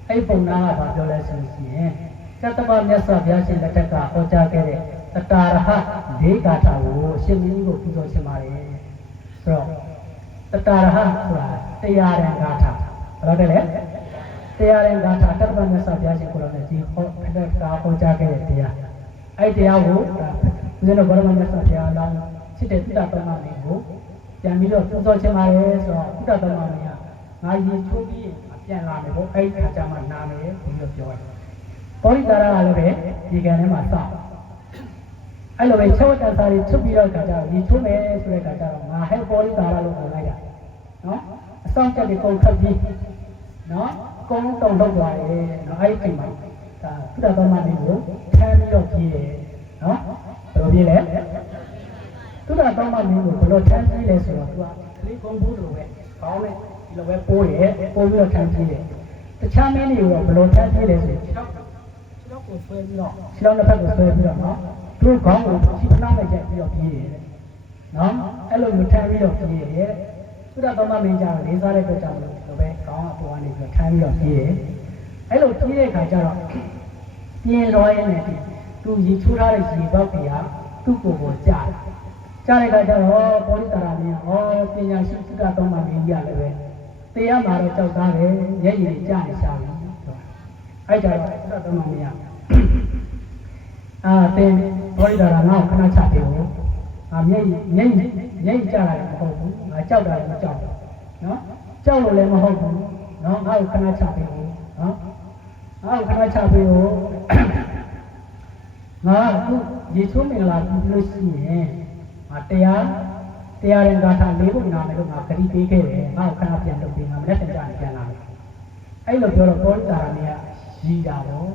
အဲ့ပုံနာကဘာပြောလဲဆိုရင်သတ္တဗမြတ်စွာဘုရားရှင်လက်ထက်ကဟောကြားခဲ့တဲ့တတာရဟဒေဂါထာကိုရှင်မင်းကြီးကိုပူဇော်ရှင်ပါတယ်ဆိုတော့တတာရဟဆိုတာတရားရန်ဂါထာဘာလို့လဲတရားရန်ဂါထာတတ္တဗမြတ်စွာဘုရားရှင်ကိုယ်တော်နဲ့ဒီဟောဟောကြားခဲ့တဲ့တရားအဲ့တရားကိုဦးဇင်းတို့ဘောရမမြတ်စွာဘုရားလောင်းချစ်တဲ့သုဒ္ဓသုံးပါးလေးကိုပြန်ပြီးတော့ပူဇော်ရှင်ပါတယ်ဆိုတော့သုဒ္ဓသုံးပါးလေးကငါရင်ချိုးပြီးပြန်လာမယ်ပေါ့အဲ့ဒီခါကျမှနာမယ်ပြီးတော့ပြောတယ်ပောရိတာရကလည်းပဲဒီကံထဲမှာစောင့်အဲ့လိုပဲချက်ဝတ်တန်စာတွေချုပ်ပြီးတော့ခါကျတော့ဒီချိုးမယ်ဆိုတဲ့ခါကျတော့ငါဟဲ့ပောရိတာရလို့ခေါ်လိုက်တာနော်အဆောင်တက်တွေကုန်ခတ်ပြီးနော်ကုန်းတုံလောက်သွားတယ်နော်အဲ့ဒီချိန်မှာဒါသုဒ္ဓသုံးပါးလေးကိုထမ်းပြီးတော့ကြီးတယ်နော်ဘယ်လိုကြီးလဲသုဒ္ဓသုံးပါးလေးကိုဘယ်လိုထမ်းကြီးလဲဆိုတော့သူကကလေးကုန်းဘူးလိုပဲကောင်းတယ်ဒီလိုပဲပိုးတယ်ပိုးပြီးတော့ထမ်းကြီးတယ်တခြားမင်းတွေကိုဘယ်လိုထမ်းကြီးလဲဆိုရင်ခြေထောက်ကိုဆွဲပြီးတော့ခြေထောက်တစ်ဖက်ကိုဆွဲပြီးတော့နော်သူ့ခေါင်းကိုခြေနှောင်းနဲ့ရိုက်ပြီးတော့ပြေးတယ်နော်အဲ့လိုမျိုးထမ်းပြီးတော့ပြေးတယ်သုဒ္ဓသုံးပါးမင်းကြောင့်လေးစားတဲ့အတွက်ကြောင့်လို့ဒီလိုပဲခေါင်းကပေါ်ကနေပြီးတော့ထမ်းပြီးတော့ပြေးတယ်အဲ့လိုပြေးတဲ့အခါကျတော့ပြင်းလွှဲနေတယ်သူရေချိုးထားတဲ့ရေပေါက်တွေကသူ့ကိုယ်ကိုကြားတယ်ကြားတဲ့အခါကျတော့ဘောဓိတာရမင်းဟောပညာရှိသုဒ္ဓသုံးပါးမင်းကြီးရတယ်ပဲတရားမှာတော့ကြောက်သားတယ်မျက်ရည်ကြားနေရှာပြီအဲ့ကြတော့သုဒ္ဓသုံးပါးမင်းကတင်ဘောဓိတာရငါ့ကိုခဏချပေးဦးမျက်ရည်ကြားရတယ်မဟုတ်ဘူးငါကြောက်တာလည်းမကြောက်ဘူးနော်ကြောက်လို့လည်းမဟုတ်ဘူးနော်ငါ့ကိုခဏချပေးဦးနော်ငါ့ကိုခဏချပေးဦးငါအခုရေချိုးမင်္ဂလာပြုလို့ရှိရင်ငါတရားရင်ဂါထာ၄ခုနာမယ်လို့ငါဂတိပေးခဲ့တယ်ငါ့ကိုခဏပြန်လုပ်ပေးငါလက်တင်ကြပြန်လာမယ်အဲ့လိုပြောတော့ဘောဓိတာရမင်းကရည်တာတော့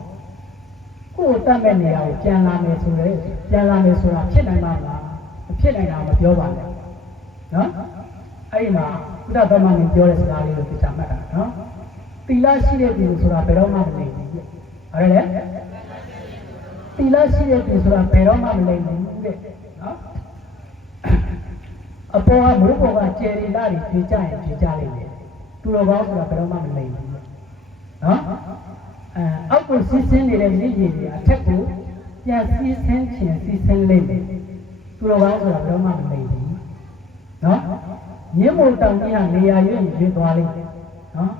ကိုယ်တတ်မဲ့နေရာကိုပြန်လာမယ်ဆိုတော့ပြန်လာမယ်ဆိုတာဖြစ်နိုင်မှာလားမဖြစ်နိုင်တာမပြောပါနဲ့နော်အဲ့ဒီမှာဘုရားသမန်ကြီးပြောတဲ့စကားလေးကိုသိချမှတ်တာနော်သီလရှိတဲ့သူဆိုတာဘယ်တော့မှမလိမ့်ဘူးဟုတ်တယ်သီလရှိတဲ့သူဆိုတာဘယ်တော့မှမလိမ့်ဘူးတဲ့နော်အပေါ်ကမိုးပေါ်ကကျယ်ရီလာတွေဖြေကြရင်ဖြေကြလိမ့်မယ်သူတော်ကောင်းဆိုတာဘယ်တော့မှမလိမ့်ဘူးနော်အောက်ကိုစီးဆင်းနေတဲ့မြစ်ကြီးတွေအထက်ကိုပြန်စီးဆင်းခြင်းစီးဆင်းလိမ့်မယ်သူတော်ကောင်းဆိုတာဘယ်တော့မှမလိမ့်ဘူးနော်မြင်းမို့တောင်ကြီးဟာနေရာရွေးရွေးသွားလိမ့်မယ်နော်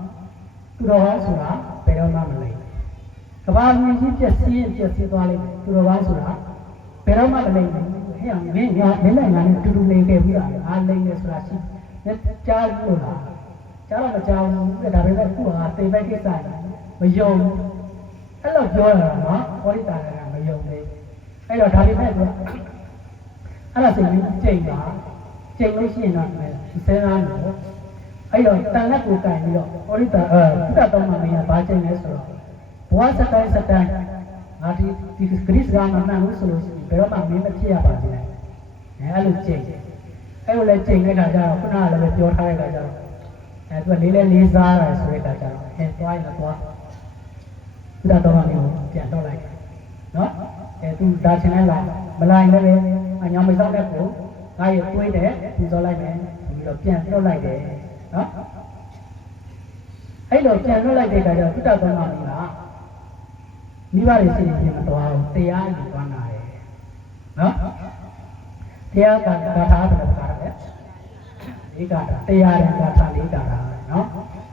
သူတော်ကောင်းဆိုတာဘယ်တော့မှမလိမ့်ကဘာမြင့်ကြီးပြည့်စည်သွားလိမ့်မယ်သူတော်ကောင်းဆိုတာဘယ်တော့မှမလိမ့်ဘူးဟဲ့မင်းနဲ့ငါနဲ့တူတူနေခဲ့ပြီးတာအားလိမ့်နေဆိုတာရှိကြားလို့လားကြားတော့မကြားဘူးဒါပေမဲ့ခုကတိမ်ပိုက်ကိစ္စမယုံအဲ့လိုပြောတာနော်ဘောဓိတာရကမယုံသေးအဲ့တော့ဒါပေမဲ့သူအဲ့ဒါဆိုရင်ကြိတ်ပါကြိတ်လို့ရှိရင်တော့စဉ်းစားလို့အဲ့တော့တန်လက်ကိုကန်ပြီးတော့ဘောဓိတာသုဒ္ဓသုံးပါးမင်းကဘာကြိတ်လဲဆိုတော့ဘဝစတိုင်းငါဒီဂရိစကားမှမှန်လို့ဆိုလို့ရှိရင်ဘယ်တော့မှမင်းမဖြစ်ရပါဘူးအဲ့လိုကြိတ်အဲ့လိုလဲကြိတ်နေတာကြတော့ခုနကလည်းပြောထားတဲ့ခါကျတော့သူကလေးစားရတယ်ဆိုတဲ့ခါကျတော့သွားရင်သွားသုဒ္ဓတော်ကလည်းပြန်တော့လိုက်နော်သူဒါချင်လိုက်မလိုက်လည်းပဲညောင်မစောင်းတဲ့ကိုငါရတွေးတယ်သူစောလိုက်မယ်ပြီးတော့ပြန်တော့လိုက်တယ်နော်အဲ့လိုပြန်တော့လိုက်တဲ့ခါကျတော့သုဒ္ဓတော်ကလည်းမိဘတွေစိတ်ကြီးမတော်အောင်တရားယူသွားနာတယ်နော်တရားကဂါထာတစ်ခါတယ်ဒီဂါထာတရားရင်ဂါထာလေးဂါထာနော်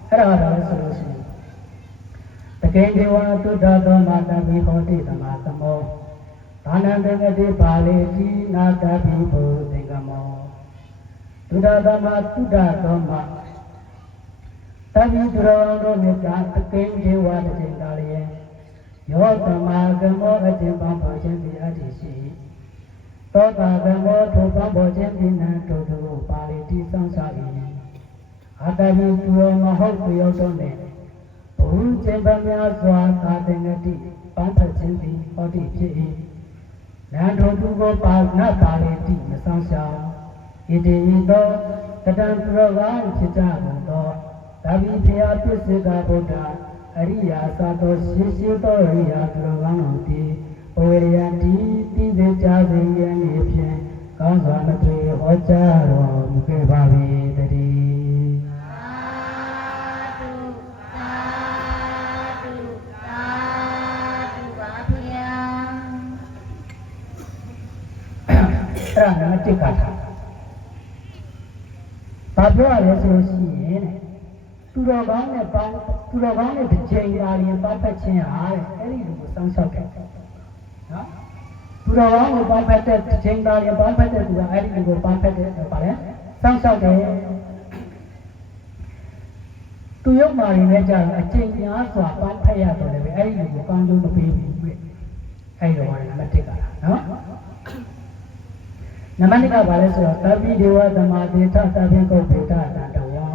အဲ့ဒါတော့ဆိုလို့ရှိရင်တကယ်ဒီဝသုဒ္ဓသောမာတပိဟောတိသမာသမောဒါနံတကတိပါဠိတိနာတပိဘုသင်္ကမောသုဒ္ဓသမသုဒ္ဓသောမာတပိသူရောတို့မြတ်တကယ်ဒီဝတတိတာလျင်ယောသမာကမောအတင်ပံပါခြင်းဒီအတ္တိရှိသောတာကမောထိုပံပေါ်ခြင်းဒီနံတို့တို့ပါဠိတိသံသာ၏အတ္တပိသူရောမဟုတ်သူရောတို့နဲ့ဘုံခြင်းပများစွာသာသင်္ကတိပန်းဖတ်ခြင်းသည်ဟောတိဖြစ်၏ နန္ထုသူကိုပါနတ်ပါလေတိမဆောင်ရှောင်ဣတိဤသောတတံသူတော်ကောင်းဖြစ်ကြကုန်သောဒါဘိဖျားပစ္စေကဗုဒ္ဓအရိယာသာသောရှင်းရှင်းသောအရိယာသူတော်ကောင်းတို့သည်ဘဝရယတိတိစေကြစေရန်၏ဖြင့်ကောင်းစွာမသွေဟောကြားတော်မူခဲ့ပါ၏တည်းအဲ့ဒါနံပါတ်1ကထားဘာပြောရလဲဆိုလို့ရှိရင်တဲ့သူတော်ကောင်းနဲ့ပေါင်းသူတော်ကောင်းနဲ့တစ်ချိန်သာရင်ပေါင်းဖက်ခြင်းဟာတဲ့အဲ့ဒီလူကိုစောင့်ရှောက်တယ်နော်သူတော်ကောင်းကိုပေါင်းဖက်တဲ့တစ်ချိန်သာရင်ပေါင်းဖက်တဲ့သူကအဲ့ဒီလူကိုပေါင်းဖက်တယ်ဆိုပါလေစောင့်ရှောက်တယ်သူရုပ်မာရင်လည်းကြာအချိန်များစွာပေါင်းဖက်ရတယ်လေအဲ့ဒီလူကိုကောင်းကျိုးမပေးဘူးပြအဲ့တော့နံပါတ်1ကလားနော်နံပါတ်2ကဘာလဲဆိုတော့သဗ္ဗိဒေဝသမာဓိသသဗ္ဗေကုပ္ပေတတံတဝံ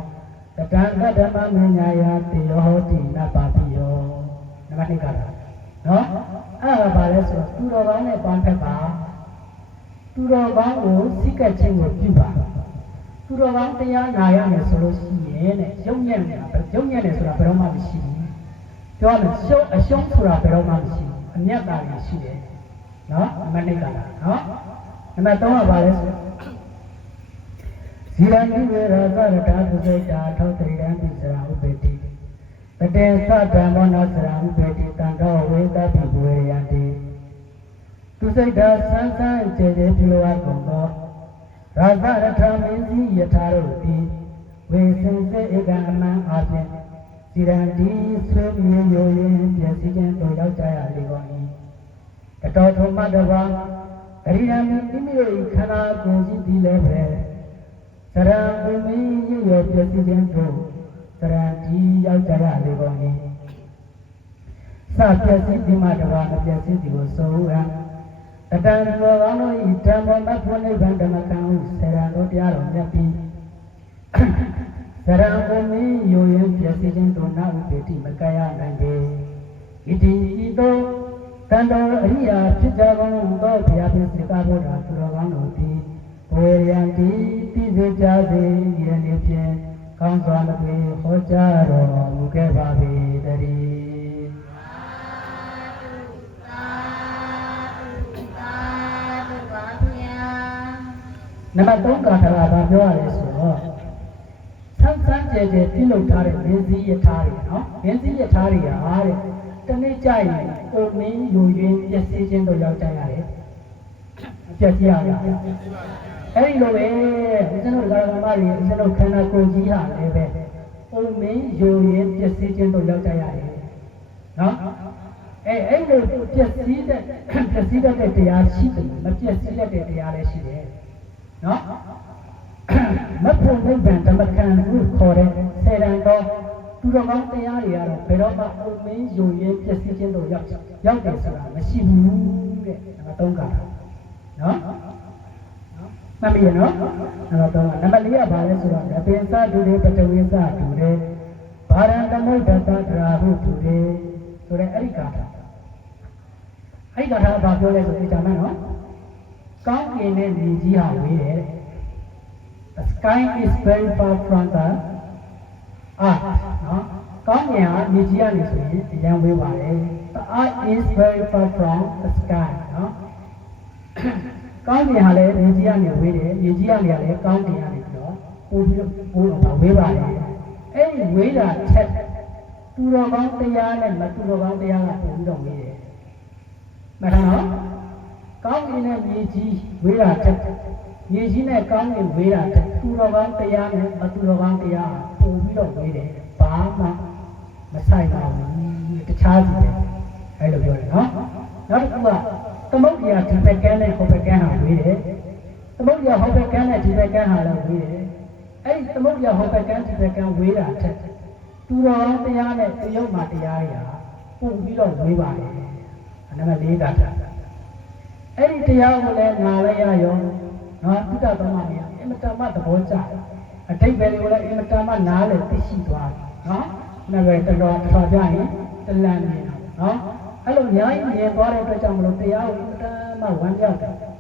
တတံကဓမ္မမညာယာတေယောဟောတိနပါပိယောနံပါတ်2ကလားနော်အဲ့ဒါဘာလဲဆိုတော့သူတော်ကောင်းနဲ့ပေါင်းဖက်ပါသူတော်ကောင်းကိုစိတ်ကချင်းကိုပြုပါသူတော်ကောင်းတရားနာရမယ်ဆိုလို့ရှိရင်တဲ့ရုပ်ညံ့တယ်ဆိုတာဘယ်တော့မှမရှိဘူးပြောရမယ်အရှုံးဆိုတာဘယ်တော့မှမရှိဘူးအမြတ်တာရှိတယ်နော်နံပါတ်2ကလားနော်နံပါတ်3ကဘာလဲဆိုဇီရဏိဝေရသရတာသုစိတာထောတရိရံပိစရဥပေတိတတေသဓမ္မောနာစရဥပေတိတံတော်ဝေသပိဘဝေယံတိသုစိတာသံသံကျေကျေပြုလိုအပ်ကုန်သောရာဇရထမင်းကြီးယထာတို့သည်ဝေစင်စေဧကံအမှန်အားဖြင့်ဇီရဏတိဆွေမြေယိုရင်ပြည့်စည်ခြင်းတို့ရောက်ကြရလေကုန်၏တတော်ထုံမတပါအရိယာမိမိ၏ခန္ဓာကိုယ်ရှိသည်လည်းပဲသရံဘုံမီရောပြည့်စည်ခြင်းတို့သရံဒီရောက်ကြရလေကုန်၏စပြည့်စည်ဒီမှာတပါမပြည့်စည်သည်ကိုဆိုရန်တတံသောကောင်းတို့၏ဓမ္မမဖွနိဗ္ဗာန်ဓမ္မကံဟုဆရာတော်တရားတော်မြတ်ပြီးသရံဘုံမီရောရင်ပြည့်စည်ခြင်းတို့နာဥပေတိမကရနိုင်ပေဣတိဤသို့တန်တော်အရိယာဖြစ်ကြကောင်းသောဘုရားရှင်စေတဗုဒ္ဓသူတော်ကောင်းတို့သည်ဘဝရန်တိသိစေကြစေယနေ့ဖြင့်ကောင်းစွာလည်းဟောကြားတော်မူခဲ့ပါ၏တည်းနံပါတ်3ကာထာကဘာပြောရလဲဆိုတော့ဆန်းဆန်းကြဲကြဲပြုလုပ်ထားတဲ့မင်းစည်းယထာတွေနော်မင်းစည်းယထာတွေဟာတဲ့တနေ့ကြရင်ကိုမင်းယူရင်းပြည့်စည်ခြင်းတို့ရောက်ကြရတယ်ပြည့်စည်ရတယ်အဲ့ဒီလိုပဲဦးဇင်းတို့ကာရကမတွေဦးဇင်းတို့ခန္ဓာကိုယ်ကြီးဟာလည်းပဲကိုမင်းယူရင်းပြည့်စည်ခြင်းတို့ရောက်ကြရတယ်နော်အဲ့လိုပြည့်စည်တဲ့တရားရှိတယ်မပြည့်စည်တဲ့တရားလည်းရှိတယ်နော်မဖို့နိဗ္ဗာန်ဓမ္မကံကိုခေါ်တဲ့စေတံတော်သူတော်ကောင်းတရားတွေကတော့ဘယ်တော့မှအုံမင်းယုံရင်ပြည့်စည်ခြင်းတို့ရောက်တယ်ဆိုတာမရှိဘူးတဲ့နံပါတ်3ကနော်မှတ်ပြီနော်နံပါတ်3ကနံပါတ်4ကဘာလဲဆိုတော့အပင်စတူတွေပတဝိစတူတွေဘာရံသမုဒ္ဒတတရာဟုတူတွေဆိုတဲ့အဲ့ဒီကာထာဘာပြောလဲဆိုသိကြမယ်နော်ကောင်းကင်နဲ့မြေကြီးဟာဝေးတယ် The sky is very far from the earth နော်ကောင်းကင်ဟာမြေကြီးကနေဆိုရင်အရန်ဝေးပါတယ် The earth is very far from the sky နော်ကောင်းကင်ဟာလည်းမြေကြီးကနေဝေးတယ်မြေကြီးကနေလည်းကောင်းကင်ကနေပြီးတော့ပို့ပြီးတော့ဝေးပါတယ်အဲ့ဒီဝေးတာချက်သူတော်ကောင်းတရားနဲ့မသူတော်ကောင်းတရားကပို့ပြီးတော့ဝေးတယ်မှန်လားနော်ကောင်းကင်နဲ့မြေကြီးဝေးတာချက်မြေကြီးနဲ့ကောင်းကင်ဝေးတာချက်သူတော်ကောင်းတရားနဲ့မသူတော်ကောင်းတရားပို့ပြီးတော့ဝေးတယ်ဘာမှမဆိုင်ပါဘူးတခြားစီတယ်အဲ့လိုပြောတယ်နော်နောက်တစ်ခုကသမုဒ္ဒရာဒီဘက်ကန်းနဲ့ဟိုဘက်ကန်းဟာဝေးတယ်သမုဒ္ဒရာဟိုဘက်ကန်းနဲ့ဒီဘက်ကန်းဟာလည်းဝေးတယ်အဲ့ဒီသမုဒ္ဒရာဟိုဘက်ကန်းဒီဘက်ကန်းဝေးတာချက်သူတော်ကောင်းတရားနဲ့တယုတ်မှတရားရာပို့ပြီးတော့ဝေးပါတယ်နံပါတ်4ကအဲ့ဒီတရားကိုလည်းနားလိုက်ရရောနော်သုတ္တသမမယအင်မတန်မှသဘောကျအတိတ်ပဲကိုလည်းအင်မတန်မှနားလေသိရှိသွားနော်နားပဲတော်ကြရင်တလန့်နေတာနော်အဲ့လိုအများကြီးမြင်သွားတဲ့အတွက်ကြောင့်မလို့တရားကိုအင်မတန်မှ မှဝမ်းမြောက်တယ်ဘယ်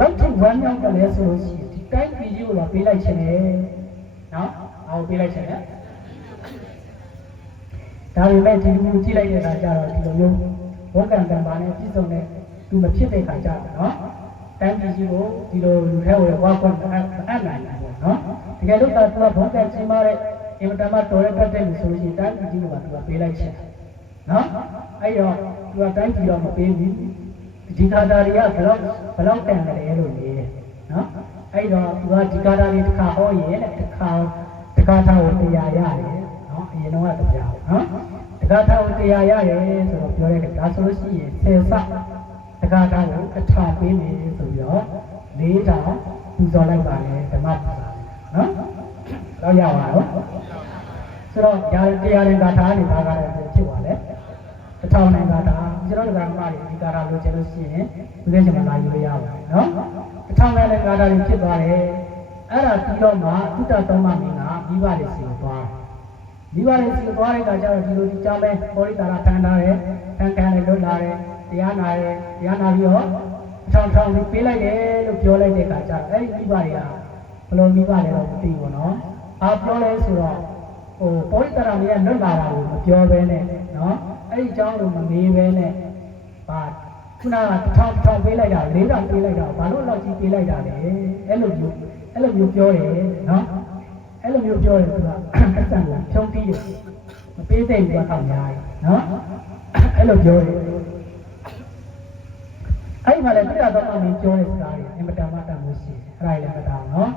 လောက်ထိဝမ်းမြောက်တယ်လဲဆိုလို့ရှိရင်ဒီတိုင်းပြည်ကြီးကိုတော့ပေးလိုက်ခြင်းနဲ့နော်အားပေးလိုက်ခြင်းနဲ့ဒါပေမဲ့ဒီလူကြည့်လိုက်တဲ့အခါကျတော့ဒီလိုမျိုးဘောကံကံပါနဲ့ပြည့်စုံတဲ့သူမဖြစ်တဲ့အခါကျတော့နော်တိုင်းပြည်ကြီးကိုဒီလိုလူထဲကိုဝါကွန်အပ်နိုင်တယ်ပေါ့နော်တကယ်လို့သူကဘောကံကြီးမားတဲ့အင်မတန်မှတော်ရတတ်တဲ့လူဆိုလို့ရှိရင်တိုင်းပြည်ကြီးကိုပါသူကပေးလိုက်ခြင်းနော်အဲ့တော့သူကတိုင်းပြည်တော့မပေးဘူးဒီကာတာတွေကဘယ်လောက်တန်တယ်လို့နေတယ်နော်အဲ့တော့သူကဒီကာတာတွေတစ်ခါဟောရင်တစ်ခါထားကိုတရားရတယ်နော်အရင်တော့ကတရားနော်တစ်ခါထားကိုတရားရတယ်ဆိုတော့ပြောတဲ့ကဒါဆိုလို့ရှိရင်10ဆတစ်ခါထားကို1000ပေးမယ်ဆိုပြီးတော့4000ပူဇော်လိုက်ပါလေဓမ္မပူဇော်နော်တော့ရပါတော့ဆိုတော့တရားရင်ကာထာတွေဘာကာထာဖြစ်သွားလဲ1000နဲ့ကာထာကျွန်တော်တို့ကမှဒီကာထာလို့ကျလို့ရှိရင်ဒီကိစ္စမှာလာယူရပါတယ်နော်1000နဲ့ကာထာတွေဖြစ်သွားတယ်အဲ့ဒါပြီးတော့မှသုတ္တသုံးပါးမင်းကမိဘတွေစီကိုသွားမိဘတွေစီကိုသွားတဲ့အခါကျတော့ဒီလိုဒီကြောင်းပဲပောရိတာရထမ်းထားတယ်ထမ်းခံတယ်လွတ်လာတယ်တရားနာပြီးတော့1000ပြီးပေးလိုက်တယ်လို့ပြောလိုက်တဲ့အခါကျတော့အဲ့ဒီမိဘတွေကဘယ်လိုမိဘလဲတော့မသိဘူးနော်အားပြောလဲဆိုတော့ပောရိတာရမင်းကလွတ်လာတာကိုမပြောဘဲနဲ့နော်အဲ့ဒီအကြောင်းကိုမမေးဘဲနဲ့ဘာခုနက1000ပေးလိုက်တာ4000ပေးလိုက်တာဘာလို့လောက်ကြီးပေးလိုက်တာလဲအဲ့လိုမျိုးပြောတယ်နော်အဲ့လိုမျိုးပြောတယ်သူကအစံကိုဖြုံးတီးတယ်မပေးတဲ့လူကတော့များတယ်နော်အဲ့လိုပြောတယ်အဲ့မှာလည်းပြတာတော့အမင်းပြောတဲ့စကားတွေအင်မတန်မှတန်ဖို့ရှိတယ်အဲ့ဒါလည်းမတောင်းနော်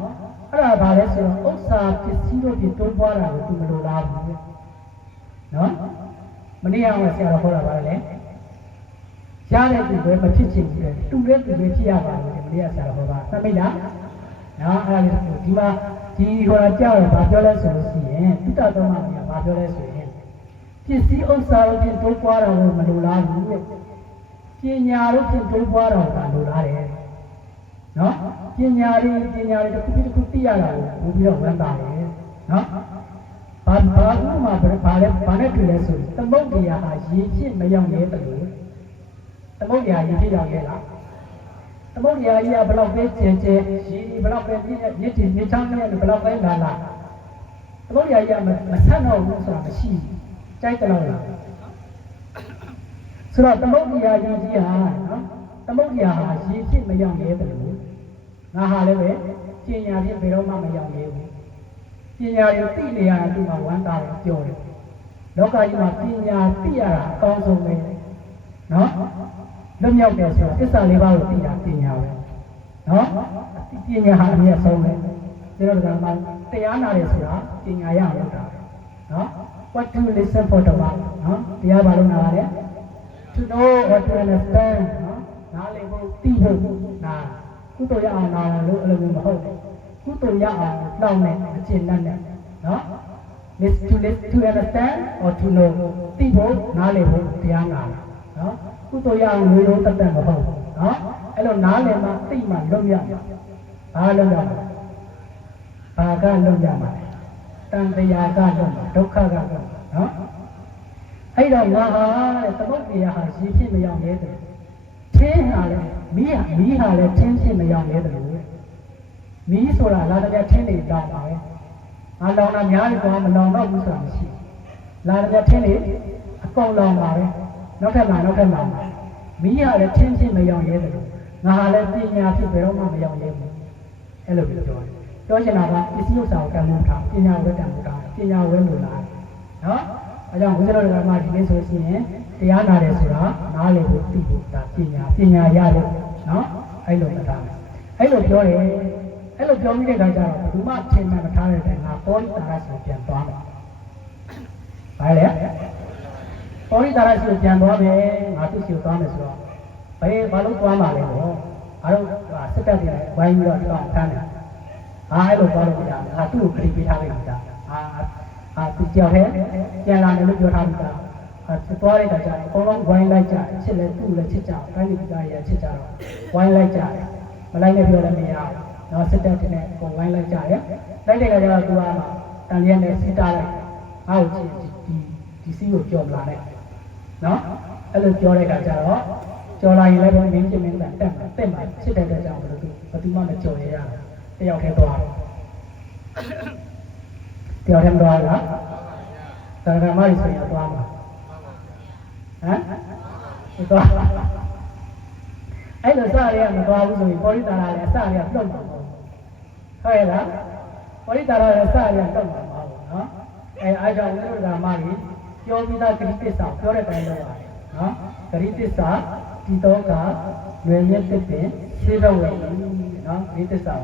အဲ့ဒါဘာလဲဆိုတော့ဥစ္စာပစ္စည်းတို့ပြင်တိုးပွားတာကိုသူမလိုလားဘူးနော်မနေ့ကဆရာတော်ဟောတာပါလေရတဲ့သူပဲမဖြစ်ချင်ဘူးလေတူတဲ့သူပဲဖြစ်ရပါလို့ဒီမနေ့ကဆရာတော်ဟောတာသမိတ်လားနော်အဲ့ဒါလေးဒီမှာဒီဟိုတာကြောက်ရဘာပြောလဲဆိုလို့ရှိရင်သုတ္တသုံးပါးကဘာပြောလဲဆိုရင်ပစ္စည်းဥစ္စာတို့ပြင်တိုးပွားတာကိုမလိုလားဘူးပညာတို့ပြင်တိုးပွားတာကိုလိုလားတယ်နော်ပညာတွေတစ်ခုသိရတာကိုပြီးတော့ဝမ်းသာတယ်နော်ဘာဥမာဘာနဲ့တွေ့လဲဆိုရင်သမုဒ္ဒရာဟာရေဖြစ်မရောက်ရဲတယ်လို့သမုဒ္ဒရာရေဖြစ်ရောက်ရဲလားသမုဒ္ဒရာကြီးကဘလောက်ပဲကျင်ရေဘလောက်ပဲပြည့်မြစ်တင်မြေချောင်းနဲ့ဘလောက်ပဲလာသမုဒ္ဒရာကြီးကမဆက်တော့ဘူးဆိုတာမရှိဘူးကြိုက်တယ်လို့လားဆိုတော့သမုဒ္ဒရာကြီးဟာနော်သမုဒ္ဒရာဟာရေဖြစ်မရောက်ရဲတယ်လို့ငါဟာလည်းပဲပညာဖြင့်ဘယ်တော့မှမရောက်ရဲဘူးပညာရသိနေရတာသူကဝမ်းသာတယ်ပြောတယ်လောကကြီးမှာပညာသိရတာအကောင်းဆုံးပဲနော်လွတ်မြောက်တယ်ဆိုတော့သစ္စာလေးပါးကိုသိတာပညာပဲနော်ပညာဟာအမြတ်ဆုံးပဲဒီတော့ကမှတရားနာတယ်ဆိုတာပညာရအောင်တာနော် what to listen for တော့နော်တရားဘာလို့နာလဲ to know or to understand နော်နားလည်ဖို့သိဖို့နာကုသိုလ်ရအောင်နာလို့အဲ့လိုမျိုးမဟုတ်ဘူးကုသိုလ်ရအောင်နှောင့်နဲ့အကျင့်နဲ့နော် to understand or to know သိဖို့နားလည်ဖို့တရားနာနော်ကုသိုလ်ရအောင်လူလုံးတက်မဟုတ်ဘူးနော်အဲ့လိုနားလည်မှသိမှလွတ်ရဘာလွတ်ရမှာဘာကလွတ်ရမှာတန်တရားကလွတ်ဒုက္ခကလွတ်နော်အဲ့တော့ငါဟာသမုဒ္ဒရာဟာရှိဖြစ်မရောက်ရဲတယ်ထင်းဟာလည်းမီးဟာလည်းထင်းဖြစ်မရောက်ရဲတယ်လို့မီးဆိုတာလာတဲ့ထင်းတွေတောင်းပါပဲငါလောင်တာများတယ်ကွာမလောင်တော့ဘူးဆိုတာမရှိလာတဲ့ထင်းတွေအကုန်လောင်ပါပဲနောက်ထပ်လာမီးဟာလည်းထင်းဖြစ်မရောက်ရဲတယ်လို့ငါဟာလည်းပညာဖြစ်ဘယ်တော့မှမရောက်ရဲဘူးအဲ့လိုပြောတယ်ပြောချင်တာကပစ္စည်းဥစ္စာကိုတန်ဖိုးထားပညာဝဲတန်ဖိုးထားပညာဝဲလို့လားနော်အဲကြောင့်ဘုရားတော်ကမှဒီနေ့ဆိုရင်တရားနာတယ်ဆိုတာနားလည်ဖို့သိဖို့ဒါပညာရတယ်နော်အဲ့လိုမှတ်ထားမယ်အဲ့လိုပြောတယ်အဲ့လိုပြောပြီးတဲ့အခါကျတော့ဘယ်သူမှထင်မှန်မထားတဲ့တိုင်ငါပေါ်ရိတာရဆိုပြန်သွားမယ်ဘာလဲပေါ်ရိတာရဆိုပြန်သွားမယ်ငါသူ့စီကိုသွားမယ်ဆိုတော့ဘာလို့သွားမှာလဲပေါ့အားလုံးစစ်တပ်တွေဝိုင်းပြီးတော့တောင်းတန်းတယ်အဲ့လိုသွားလို့မရဘူးငါသူ့ကိုခရီးပေးထားလိုက်တာသူကြောက်တယ်ပြန်လာတယ်လို့ပြောထားပြီးသားသွားတဲ့အခါကျတော့အကုန်လုံးဝိုင်းလိုက်ကြတယ်ချစ်လဲသူ့လည်းချစ်ကြတယ်တိုင်းပြည်သားရဲ့ချစ်ကြတော့ဝိုင်းလိုက်ကြတယ်မလိုက်နဲ့ပြောလည်းမရဘူးနော်စစ်တပ်တွေနဲ့အကုန်ဝိုင်းလိုက်ကြတယ်လိုက်တဲ့အခါကျတော့သူကတန်လျက်နဲ့စစ်တားလိုက်ငါ့ကိုဒီစီးကိုကြော်လာလိုက်နော်အဲ့လိုပြောတဲ့အခါကျတော့ ကြော်လာရင်လည်းပဲမင်းချင်းမင်းတန်တက်မှာတက်မှာဖြစ်တဲ့အတွက်ကြောင့်ဘယ်သူမှမကြော်ရရတယောက်ထဲသွားတယောက်ထဲမသွားလားသာရမကြီးဆိုရင်သွားမှာဟမ်မသွားအဲ့လိုစရရမသွားဘူးဆိုရင်ပေါ်ရိတာလည်းအစရပြုတ်မှာမဟုတ်ဟုတ်ရဲ့လားပေါ်ရိတာလည်းအစရပြုတ်မှာမဟုတ်နော်အားကြောင့်ဝိသုဒ္ဓမကြီးပြောပြီးသားဂရိတ္တစာပြောတဲ့တိုင်းတော့ပါတယ်နော်ဂရိတ္တစာဒီတော့ကလွယ်ရက်တစ်ပင်ရှင်းတော့ဝင်နော်ဂရိတ္တစာ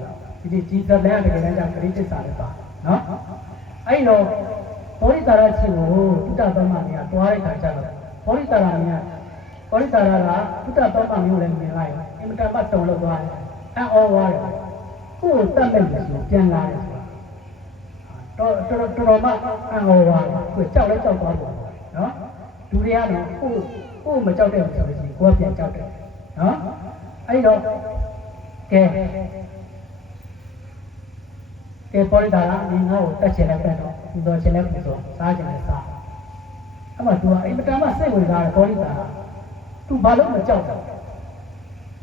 ဒီကြီးစတဲ့တကယ်တမ်းကဂရိတ္တစာလည်းပါနော်အဲ့တော့ပေါ်ရိတာရချင်းကိုတုတ္တသမဏကြီးကတွားတဲ့ခါကျတော့ပေါ်ရိတာရကြီးပေါ်ရိတာရကတုတ္တသမဏမျိုးလည်းမြင်လိုက်အင်မတန်မှတုံလို့သွားတယ်အံ့ဩသွားတယ်ကိုယ်တတ်မဲ့လို့ဆိုပြန်လာတယ်တော်မှအံ့ဩသွားတယ်ကိုကြောက်လဲကြောက်သွားတယ်နော်လူတွေကတော့ကိုမကြောက်တဲ့ဆိုလို့ရှိရင်ကိုယ်ပြန်ကြောက်တယ်နော်အဲ့တော့ကဲပေါ်ရိတာရဒီငါ့ကိုတက်ချင်တဲ့ပဲတော့သူတော်ချင်တဲ့ပူဆိုစားချင်တဲ့စားအဲ့မှာ तू အိမ်မတန်မှစိတ်ဝင်စားတယ်ပေါ်ရိတာतू ဘာလို့မကြောက်တာ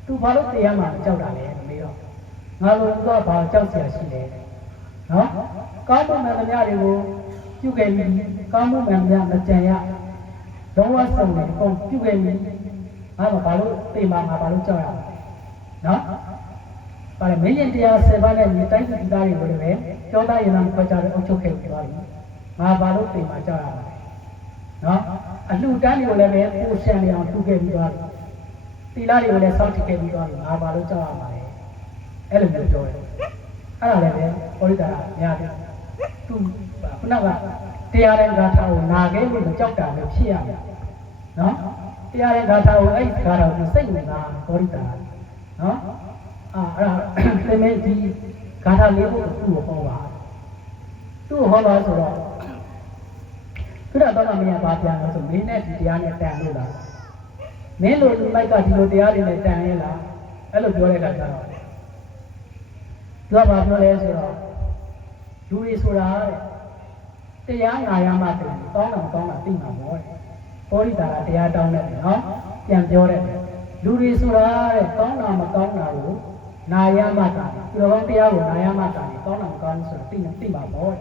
तू ဘာလို့တရားမှမကြောက်တာလဲမေးတော့ငါလို तू ကဘာကြောက်เสียရှိလဲနော်ကောင်းမှုမှန်သမျှတွေကိုပြုခဲ့ပြီးကောင်းမှုမှန်သမျှမကြံရလုံးဝဆုံးတယ်အကုန်ပြုခဲ့ပြီးငါဘာလို့သိမှငါဘာလို့ကြောက်ရလဲနော်ပါလေမင်းရင်တရား10ပါးနဲ့မြေတိုင်းပြည်သားတွေကိုလည်းကြောသားရင်သားခွဲကြတဲ့အုပ်ချုပ်ခဲ့ပြီးသွားပြီငါဘာလို့သိမှကြောက်ရလဲနော်အလှတန်းတွေကိုလည်းပဲပို့ရှံနေအောင်ထူခဲ့ပြီးသွားပြီတီလာတွေကိုလည်းစောင့်ကြည့်ခဲ့ပြီးသွားပြီငါဘာလို့ကြောက်ရမှာလဲအဲ့လိုမျိုးပြောတယ်အဲ့ဒါလည်းပဲပေါ်ရိတာကများတယ်သူခုနကတရားတဲ့ဂါထာကိုနာခဲ့လို့မကြောက်တာလည်းဖြစ်ရမယ်နော်တရားတဲ့ဂါထာကိုအဲ့ဂါထာကိုစိတ်ဝင်စားပေါ်ရိတာနော်အဲ့ဒါသင်မင်းဒီဂါထာလေးကိုသူ့ကိုဟောပါသူ့ကိုဟောပါဆိုတော့သူတော့မင်းကဘာပြန်လို့ဆိုမင်းနဲ့ဒီတရားနဲ့တန်လို့လားမင်းလိုလူလိုက်ကဒီလိုတရားတွေနဲ့တန်ရဲ့လားအဲ့လိုပြောတဲ့အခါကျတော့သူကဘာပြောလဲဆိုတော့လူတွေဆိုတာတရားနာရမှတူကောင်းတာမကောင်းတာသိမှာပေါ့ပေါ်ရိတာကတရားတောင်းတယ်နော်ပြန်ပြောတယ်လူတွေဆိုတာတဲ့ကောင်းတာမကောင်းတာကိုနာရမှတာသူတော်ကောင်းတရားကိုနာရမှတာကောင်းတာမကောင်းဘူးဆိုတော့သိမှာပေါ့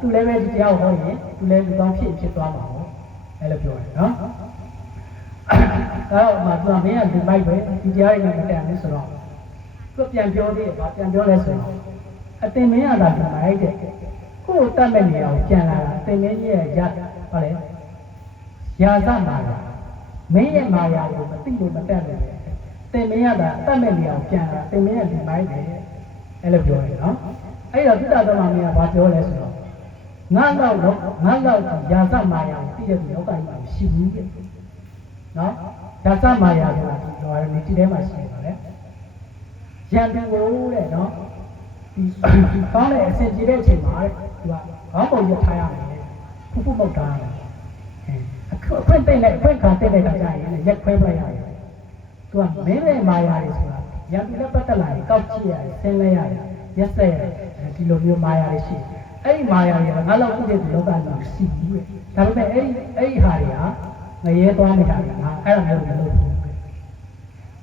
သူလည်းပဲဒီတရားကိုဟောရင်သူလည်းလူကောင်းဖြစ်သွားမှာပေါ့အဲ့လိုပြောတယ်နော်ဒါတော့မှသူကမင်းကဒီမိုက်ပဲဒီတရားတွေနဲ့မတန်ဘူးဆိုတော့သူပြန်ပြောသေးတယ်ဗာပြန်ပြောလဲဆိုတော့အတင်မင်းကသာဒီမိုက်တဲ့ကိုယ်တတ်မဲ့နေအောင်ပြန်လာတာအတင်မင်းကြီးရဲ့ရဟောလေရာဇမာယာမင်းရဲ့မာယာကိုမသိလို့မတတ်လို့တင်မင်းကသာတတ်မဲ့နေအောင်ပြန်လာတင်မင်းကဒီမိုက်တယ်အဲ့လိုပြောတယ်နော်အဲ့တော့သုတ္တသမမင်းကဘာပြောလဲဆိုတော့ငါတော့ရာဇမာယာကိုသိတဲ့ဒီလောကကြီးမှာရှိဘူးတဲ့နော်ရာဇမာယာဆိုတာဒီတော်ရည်ဒီထဲမှာရှိတယ်လေရန်သူကိုတဲ့နော်ဒီကောင်းတဲ့အစဉ်ကြီးတဲ့အချိန်မှာတဲ့သူကခေါင်းပုံရထားရတယ်ဖုတ်ပုတ်ထားတယ်အခွင့်တိတ်နဲ့အခွင့်ခံတိတ်တဲ့ခါကျရင်ရက်ခွဲပလိုက်ရတယ်သူကမင်းရဲ့မာယာတွေဆိုတာရန်သူနဲ့ပတ်သက်လာရင်ကောက်ကြည့်ရတယ်ဆင်းလဲရတယ်ရက်ဆက်ရတယ်ဒီလိုမျိုးမာယာတွေရှိအဲ့ဒီမာယာတွေကငါလောက်ခုတဲ့ဒီလောကမှာရှိဘူးတဲ့ဒါပေမဲ့အဲ့ဒီဟာတွေကငရဲသွားနေတာကငါအဲ့ဒါမျိုးမလုပ်ဘူး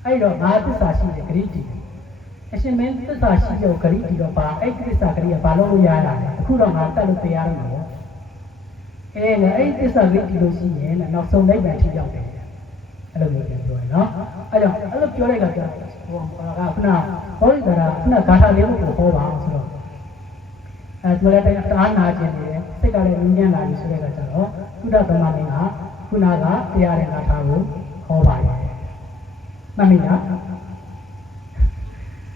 အဲ့တော့ငါသစ္စာရှိတဲ့ဂရိတီအရှင်မင်းသစ္စာရှိတဲ့ဂရိတီတော့ပါအဲ့ဒီသစ္စာဂရိကဘာလို့ရတာလဲအခုတော့ငါတက်လို့တရားရမှာအဲ့ဒီသစ္စာဂရိတီလို့ရှိရင်နောက်ဆုံးလိုက်ပဲထိရောက်တယ်အဲ့လိုမျိုးပြောတယ်နော်အဲ့ကြောင့်အဲ့လိုပြောတဲ့အခါကျတော့ဟိုကခုနဟောရတာခုနဂါထာလေးကိုဟောပါအောင်ဆိုတော့သူလည်းတရားနာခြင်းနေတယ်စိတ်ကလည်းငြင်းညံ့လာပြီဆိုတဲ့အခါကျတော့သုဒ္ဓသမမင်းကခုနကတရားတဲ့ဂါထာကိုဟောပါတယ်မှတ်မိလား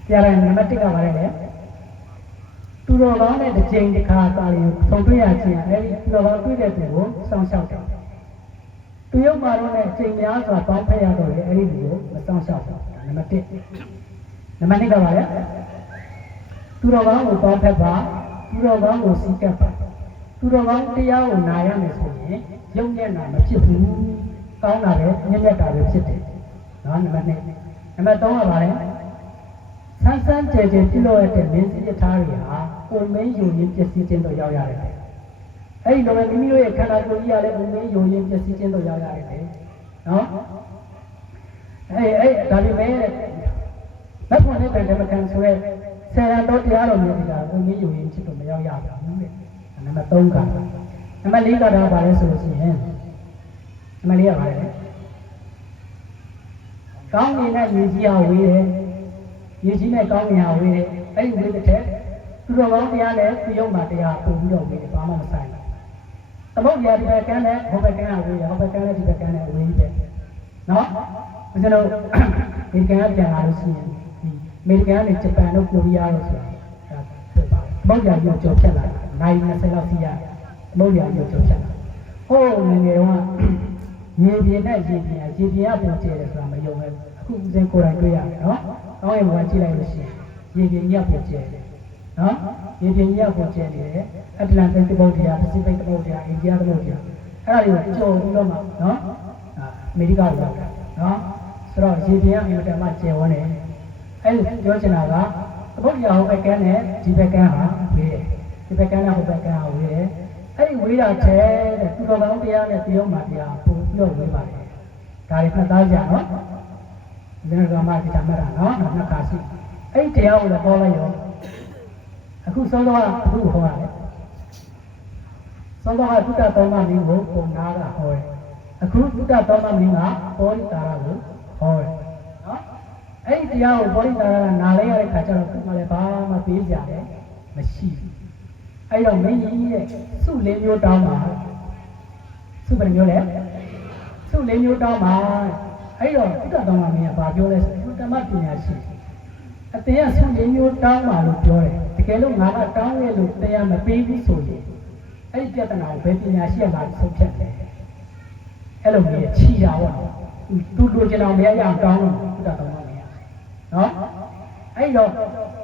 တရားတဲ့နံပါတ်1ကပါလေသူတော်ကောင်းတဲ့တစ်ချိန်တစ်ခါသာရင်ဆုံတွေ့ရခြင်းအဲဒီသူတော်ကောင်းတွေ့တဲ့သူကိုစောင့်ရှောက်တယ်သူရုပ်မာတော့နဲ့အချိန်များစွာပေါင်းဖက်ရတော့လေအဲဒီလူကိုမစောင့်ရှောက်ဘူးနံပါတ်1နံပါတ်2ကပါလေသူတော်ကောင်းကိုပေါင်းဖက်ပါသူတော်ကောင်းကိုစီးကပ်ပါသူတော်ကောင်းတရားကိုနာရမယ်ဆိုရင်ရုပ်ညံ့တာမဖြစ်ဘူးကောင်းတာပဲညံ့ညက်တာပဲဖြစ်တယ်နော်နံပါတ်2နံပါတ်3ကပါလေဆန်းဆန်းကြဲကြဲပြုလို့ရတဲ့မင်းစည်းရထားတွေဟာပုံမင်းယူရင်းပျက်စီးခြင်းတို့ရောက်ရတယ်အဲ့ဒီတော့မိမိတို့ရဲ့ခန္ဓာကိုယ်ကြီးကလည်းပုံမင်းယူရင်းပျက်စီးခြင်းတို့ရောက်ရတယ် နော်ဒါပေမဲ့လက်ဖွင့်တဲ့တန်တမကန်ဆိုရဲဆယ်ရန်တော့တရားတော်မျိုးတွေကဘုံကြီးယူရင်ချစ်လို့မရောက်ရဘူးတဲ့နံပါတ်3ကနံပါတ်4ကတော့ဗာလဲဆိုလို့ရှိရင်နံပါတ်4ကဗာလဲကောင်းနေတဲ့ရေကြီးအောင်ဝေးတယ်ရေကြီးနဲ့ကောင်းနေအောင်ဝေးတယ်အဲ့ဒီဝေးတဲ့သူတော်ကောင်းတရားနဲ့သူရုပ်မှာတရားပုံပြီးတော့ဝေးတယ်ဘာမှမဆိုင်ဘူးသမုတ်တရားဒီဘက်ကန်းနဲ့ဟိုဘက်ကန်းကဝေးတယ်ဟိုဘက်ကန်းနဲ့ဒီဘက်ကန်းနဲ့ဝေးတယ်နော်ကျွန်တော်ဒီကန်းကပြန်လာလို့ရှိရင်အမေရိကန်နဲ့ဂျပန်တို့ကိုရီးယားတို့ဆိုတာဖြစ်ပါတယ်သမုတ်တရားမျိုးကြော်ဖြတ်လာတယ်နိုင်20လောက်စီးရသမုတ်တရားမျိုးကြော်ဖြတ်လာဟိုးငယ်ငယ်တော့ရေပြင်းနဲ့ရေပြင်းကပုံကျဲတယ်ဆိုတာမယုံဘူးအခုဦးစင်းကိုယ်တိုင်တွေ့ရတယ်နော်ကောင်းရင်ဘာကြည့်လိုက်လို့ရှိရင်ရေပြင်းကြီးပုံကျဲတယ်နော်ရေပြင်းကြီးပုံကျဲနေတယ်အတ္တလန်တိတ်သမုတ်တရားပစိဖိတ်သမုတ်တရားအိန္ဒိယသမုတ်တရားအဲ့ဒါတွေကိုကြော်ပြီးတော့မှနော်အမေရိကရောက်တာနော်ဆိုတော့ရေပြင်းကအင်မတန်မှကျယ်ဝန်းတယ်အဲ့လိုပြောချင်တာကသမုတ်တရားဟိုဘက်ကန်းနဲ့ဒီဘက်ကန်းဟာဝေးတယ်ဒီဘက်ကန်းနဲ့ဟိုဘက်ကန်းဟာဝေးတယ်အဲ့ဒီဝေးတာချဲတဲ့သူတော်ကောင်းတရားနဲ့တရားမှတရားပုံပြီးတော့ဝေးပါတယ်ဒါတွေမှတ်သားကြနော်ဒီကမှဒီဓမ္မတာနော်နှစ်ခါရှိအဲ့ဒီတရားကိုလည်းဟောလိုက်ရောအခုစောစောကအခုဟောရတယ်စောစောကသုတ္တသောမမင်းကိုပုံနာကဟောတယ်အခုသုတ္တသောမမင်းကဘောဓိတာရကိုဟောတယ်နော်အဲ့ဒီတရားကိုဘောဓိတာရကနားလဲရတဲ့ခါကျတော့သူကလည်းဘာမှပေးကြတယ်မရှိဘူးအဲ့တော့မင်းကြီးရဲ့စုလေးမျိုးတောင်းပါစုဘယ်မျိုးလဲစုလေးမျိုးတောင်းပါအဲ့တော့သုတ္တသောမမင်းကဘာပြောလဲဆိုဓမ္မပညာရှိအတင်းကစုလေးမျိုးတောင်းပါလို့ပြောတယ်တကယ်လို့ငါကတောင်းရလို့တရားမပေးဘူးဆိုရင်အဲ့ဒီပြဿနာကိုဘယ်ပညာရှိမှဆုံးဖြတ်တယ်အဲ့လိုမျိုးချီတာပေါ့သူလိုချင်အောင်မရအောင်တောင်းလို့သုတ္တသောမမင်းကနော်အဲ့တော့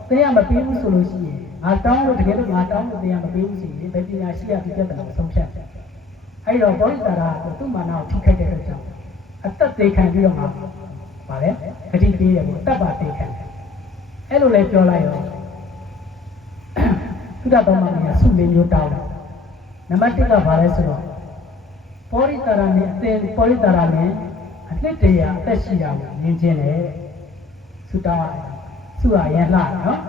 တရားမပေးဘူးဆိုလို့ရှိရင်ငါတောင်းလို့တကယ်လို့ငါတောင်းလို့တရားမပေးဘူးဆိုရင်ဘယ်ပညာရှိရဒီပြဿနာကိုဆုံးဖြတ်တယ်အဲ့တော့ဘောဓိတာရကသူ့မာနကိုထိခိုက်တဲ့အတွက်ကြောင့်အသက်သေးခံပြီးတော့မှဗါလဲဂတိပေးတယ်ပေါ့တတ်ပါသေးခံတယ်အဲ့လိုလဲပြောလိုက်ရောသုတ္တသောမမင်းကစုလေးမျိုးတောင်းတယ်နံပါတ်1ကဗါလဲဆိုတော့ဘောဓိတာရနဲ့အသင်ဘောဓိတာရနဲ့အနှစ်တရာအသက်ရှိတာကိုမြင်ခြင်းလေသုတောင်းရတယ်စုရရန်လှနော်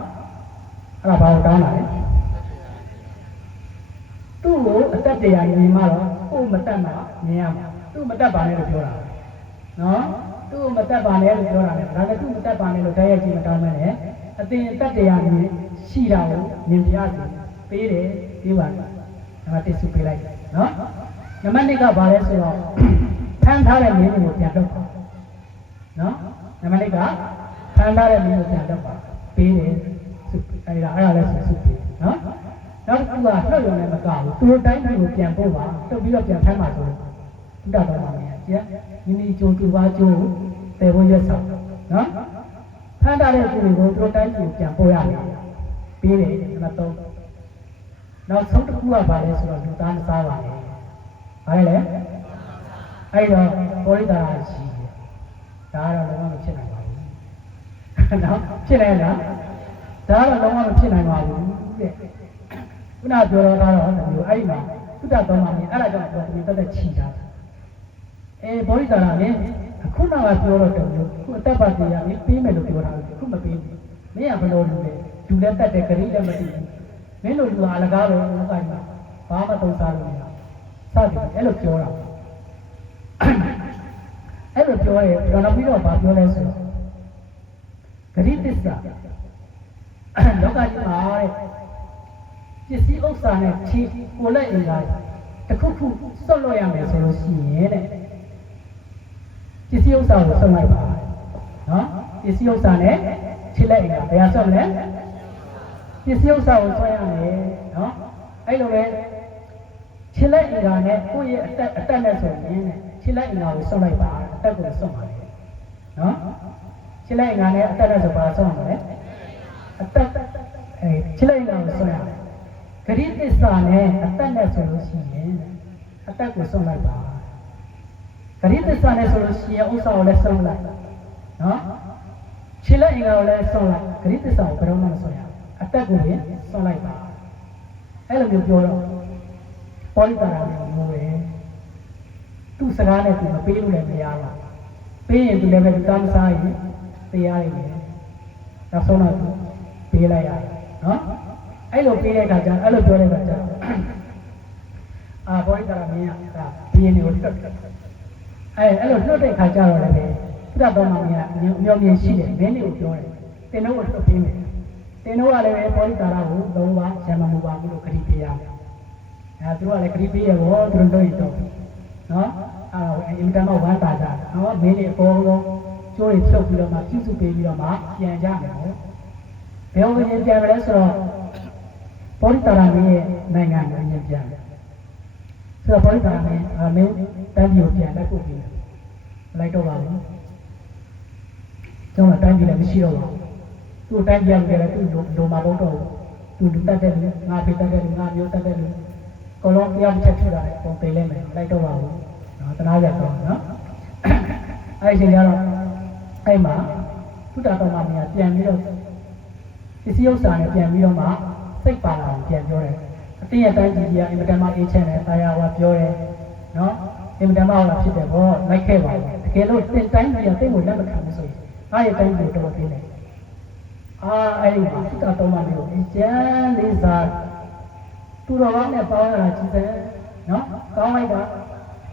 အဲ့ဒါဘာကိုတောင်းလာလဲသူ့ကိုအသက်တရားမြင်မှတော့ကိုယ်မတတ်မှမြင်ရမှာသူ့မတတ်ပါနဲ့လို့ပြောတာနော်သူ့မတတ်ပါနဲ့လို့ပြောတာလေဒါကသူ့မတတ်ပါနဲ့လို့တိုက်ရိုက်ကြည့်မတောင်းမဲနဲ့အသင်အသက်တရားမြင်ရှိတာကိုမြင်ပြရစီပေးတယ်ပြီးပါနံပါတ်1စုပေးလိုက်နော်နံပါတ်2ကဘာလဲဆိုတော့ဖမ်းထားတဲ့မင်းကိုပြန်တော့နော်နံပါတ်2ကဖမ်းထားတဲ့မင်းကိုပြန်တော့ပါပေးတယ်အဲ့ဒါလည်းစုပြီနော်နောက်တစ်ခုကနှုတ်ရုံနဲ့မကဘူးသူတို့တိုင်းပြည်ကိုပြန်ပို့ပါတုတ်ပြီးတော့ပြန်ဖမ်းပါဆိုလို့ဘုရားတော်မှာမြန်ကျညီညီကြိုတူပါကြိုပယ်ဖို့ရက်ဆောင်နော်ဖမ်းထားတဲ့သူတွေကိုသူတို့တိုင်းပြည်ကိုပြန်ပို့ရတယ်ပြီးတယ်နံပါတ်3နောက်ဆုံးတစ်ခုကဘာလဲဆိုတော့လူသားမစားပါနဲ့ဘာလဲအဲ့တော့ဘောရိတာရှိတယ်ဒါကတော့လုံးဝမဖြစ်နိုင်ပါဘူးနော်ဖြစ်နိုင်လားဒါကတော့လုံးဝမဖြစ်နိုင်ပါဘူးတဲ့ခုနပြောတော့ကတော့ဒီလိုအဲ့ဒီမှာသုတ္တသောမမင်းအဲ့ဒါကြောင့်ဒီတက်ချီတာဘောရိတာရနဲ့ခုနကပြောတော့တယ်လို့ခုအသက်ပါတရားမင်းပေးမယ်လို့ပြောတာခုမပေးဘူးမင်းကဘယ်လိုလုပ်လဲလူလည်းတက်တယ်ဂရိလည်းမတည်ဘူးမင်းတို့လူအလကားပဲဥပ္ပိုင်မှာဘာမှသုံးစားလို့မရစသည်အဲ့လိုပြောတာအဲ့လိုပြောရဲတော့ပြီးတော့ဘာပြောလဲဆိုတော့ဂရိသစ္စာလောကကြီးမှာတဲ့ပစ္စည်းဥစ္စာနဲ့ချီကိုလက်အင်္ဂါတစ်ခုခုစွတ်လို့ရမယ်ဆိုလို့ရှိရင်တဲ့ပစ္စည်းဥစ္စာကိုစွတ်လိုက်ပါနော်ပစ္စည်းဥစ္စာနဲ့ချီလက်အင်္ဂါဘယ်ဟာစွတ်လဲပစ္စည်းဥစ္စာကိုစွတ်ရမယ်နော်အဲ့လိုပဲချီလက်အင်္ဂါနဲ့ကိုယ့်ရဲ့အတက်နဲ့ဆိုရင်ချီလက်အင်္ဂါကိုစွတ်လိုက်ပါအတက်ကိုစွတ်ပါလေနော်ချီလက်အင်္ဂါနဲ့အတက်နဲ့ဆိုပါစွတ်မှာလေအတက်ချီလက်အင်္ဂါကိုစွတ်ရမယ်ဂရိသစ္စာနဲ့အသက်နဲ့ဆိုလို့ရှိရင်အသက်ကိုဆုံးလိုက်ပါဂရိသစ္စာနဲ့ဆိုလို့ရှိရင်ဥစ္စာကိုလည်းဆုံးလိုက်နော်ခြေလက်အင်္ဂါကိုလည်းဆုံးလိုက်ဂရိသစ္စာကိုဘယ်တော့မှမဆုံးရအသက်ကိုလည်းဆုံးလိုက်ပါအဲ့လိုမျိုးပြောတော့ပေါ်ရိတာရမျိုးပဲ သူ့စကားနဲ့သူမပေးလို့လည်းမရပါပေးရင်သူလည်းပဲတားမစားရင်တရားရည်မယ်နောက်ဆုံးတော့ပေးလိုက်ရတယ်နော်အဲ့လိုပေးတဲ့အခါကျအဲ့လိုပြောတဲ့အခါကျဘောရိတာမင်းကဒါဘီရင်ကိုလွတ်အဲ့လိုလွတ်တဲ့အခါကျတော့လည်းဘုရားတော်မှာမင်းကမျောမြင်ရှိတယ်မင်းတွေကိုပြောတယ်တင်တို့ကိုလွတ်ပေးမယ်တင်တို့ကလည်းဘောရိတာကိုလုံးဝရမမှုပါဘူးလို့ခရီးပေးရမယ်သူကလည်းခရီးပေးရတော့သူတို့ရတော့နော်အင်တာနက်ဝမ်းတာကြနော်မင်းတွေအပေါ်လုံးကျိုးတွေဖြုတ်ပြီးတော့မှပြုစုပေးပြီးတော့မှပြန်ကြမယ်နော်ဘယ်လိုပြန်ပြန်မလဲဆိုတော့ဘောရိတာမင်းရဲ့နိုင်ငံကိုပြန်ပြန်တယ်ဆိုတော့ဘောရိတာမင်းတန်းကြီးကိုပြန်လက်ပို့ပြီးလိုက်တော့ပါဘူးကျွန်တော်တန်းကြီးလည်းမရှိတော့ဘူးသူ့တန်းကြီးကလည်းသူ့လိုမှာတော့တော့သူလူတက်တဲ့လူငါဖေတက်တဲ့လူငါမျိုးတက်တဲ့လူကောလုံးတရားချက်ထူတာပုံပေးလိုက်မယ်လိုက်တော့ပါဘူးနော်တနာရတော့နော်အဲ့ဒီချိန်ကျတော့အဲ့မှာဘုရားတော်မှာမြန်ပြန်ပြီးတော့ပစ္စည်းဥစ္စာနဲ့ပြန်ပြီးတော့မှစိတ်ပါလာအောင်ပြန်ပြောတယ်အတင်းရဲ့တိုင်းကြီးကအင်မတန်မှအေးချမ်းတယ်တာယာဝါပြောတယ်နော်အင်မတန်မှဟောတာဖြစ်တယ်ဘောလိုက်ခဲ့ပါဘူးတကယ်လို့တင်တိုင်းကြီးကတိတ်ကိုလက်မခံဘူးဆိုရင်အားရဲ့တိုင်းကိုတော်သေးတယ်အဲ့ဒီမှာဘုရားတော်မှာမျိုးအကျမ်းလေးစားသူတော်ကောင်းနဲ့ပေါင်းရတာကြည့်တယ်နော်ကောင်းလိုက်တာ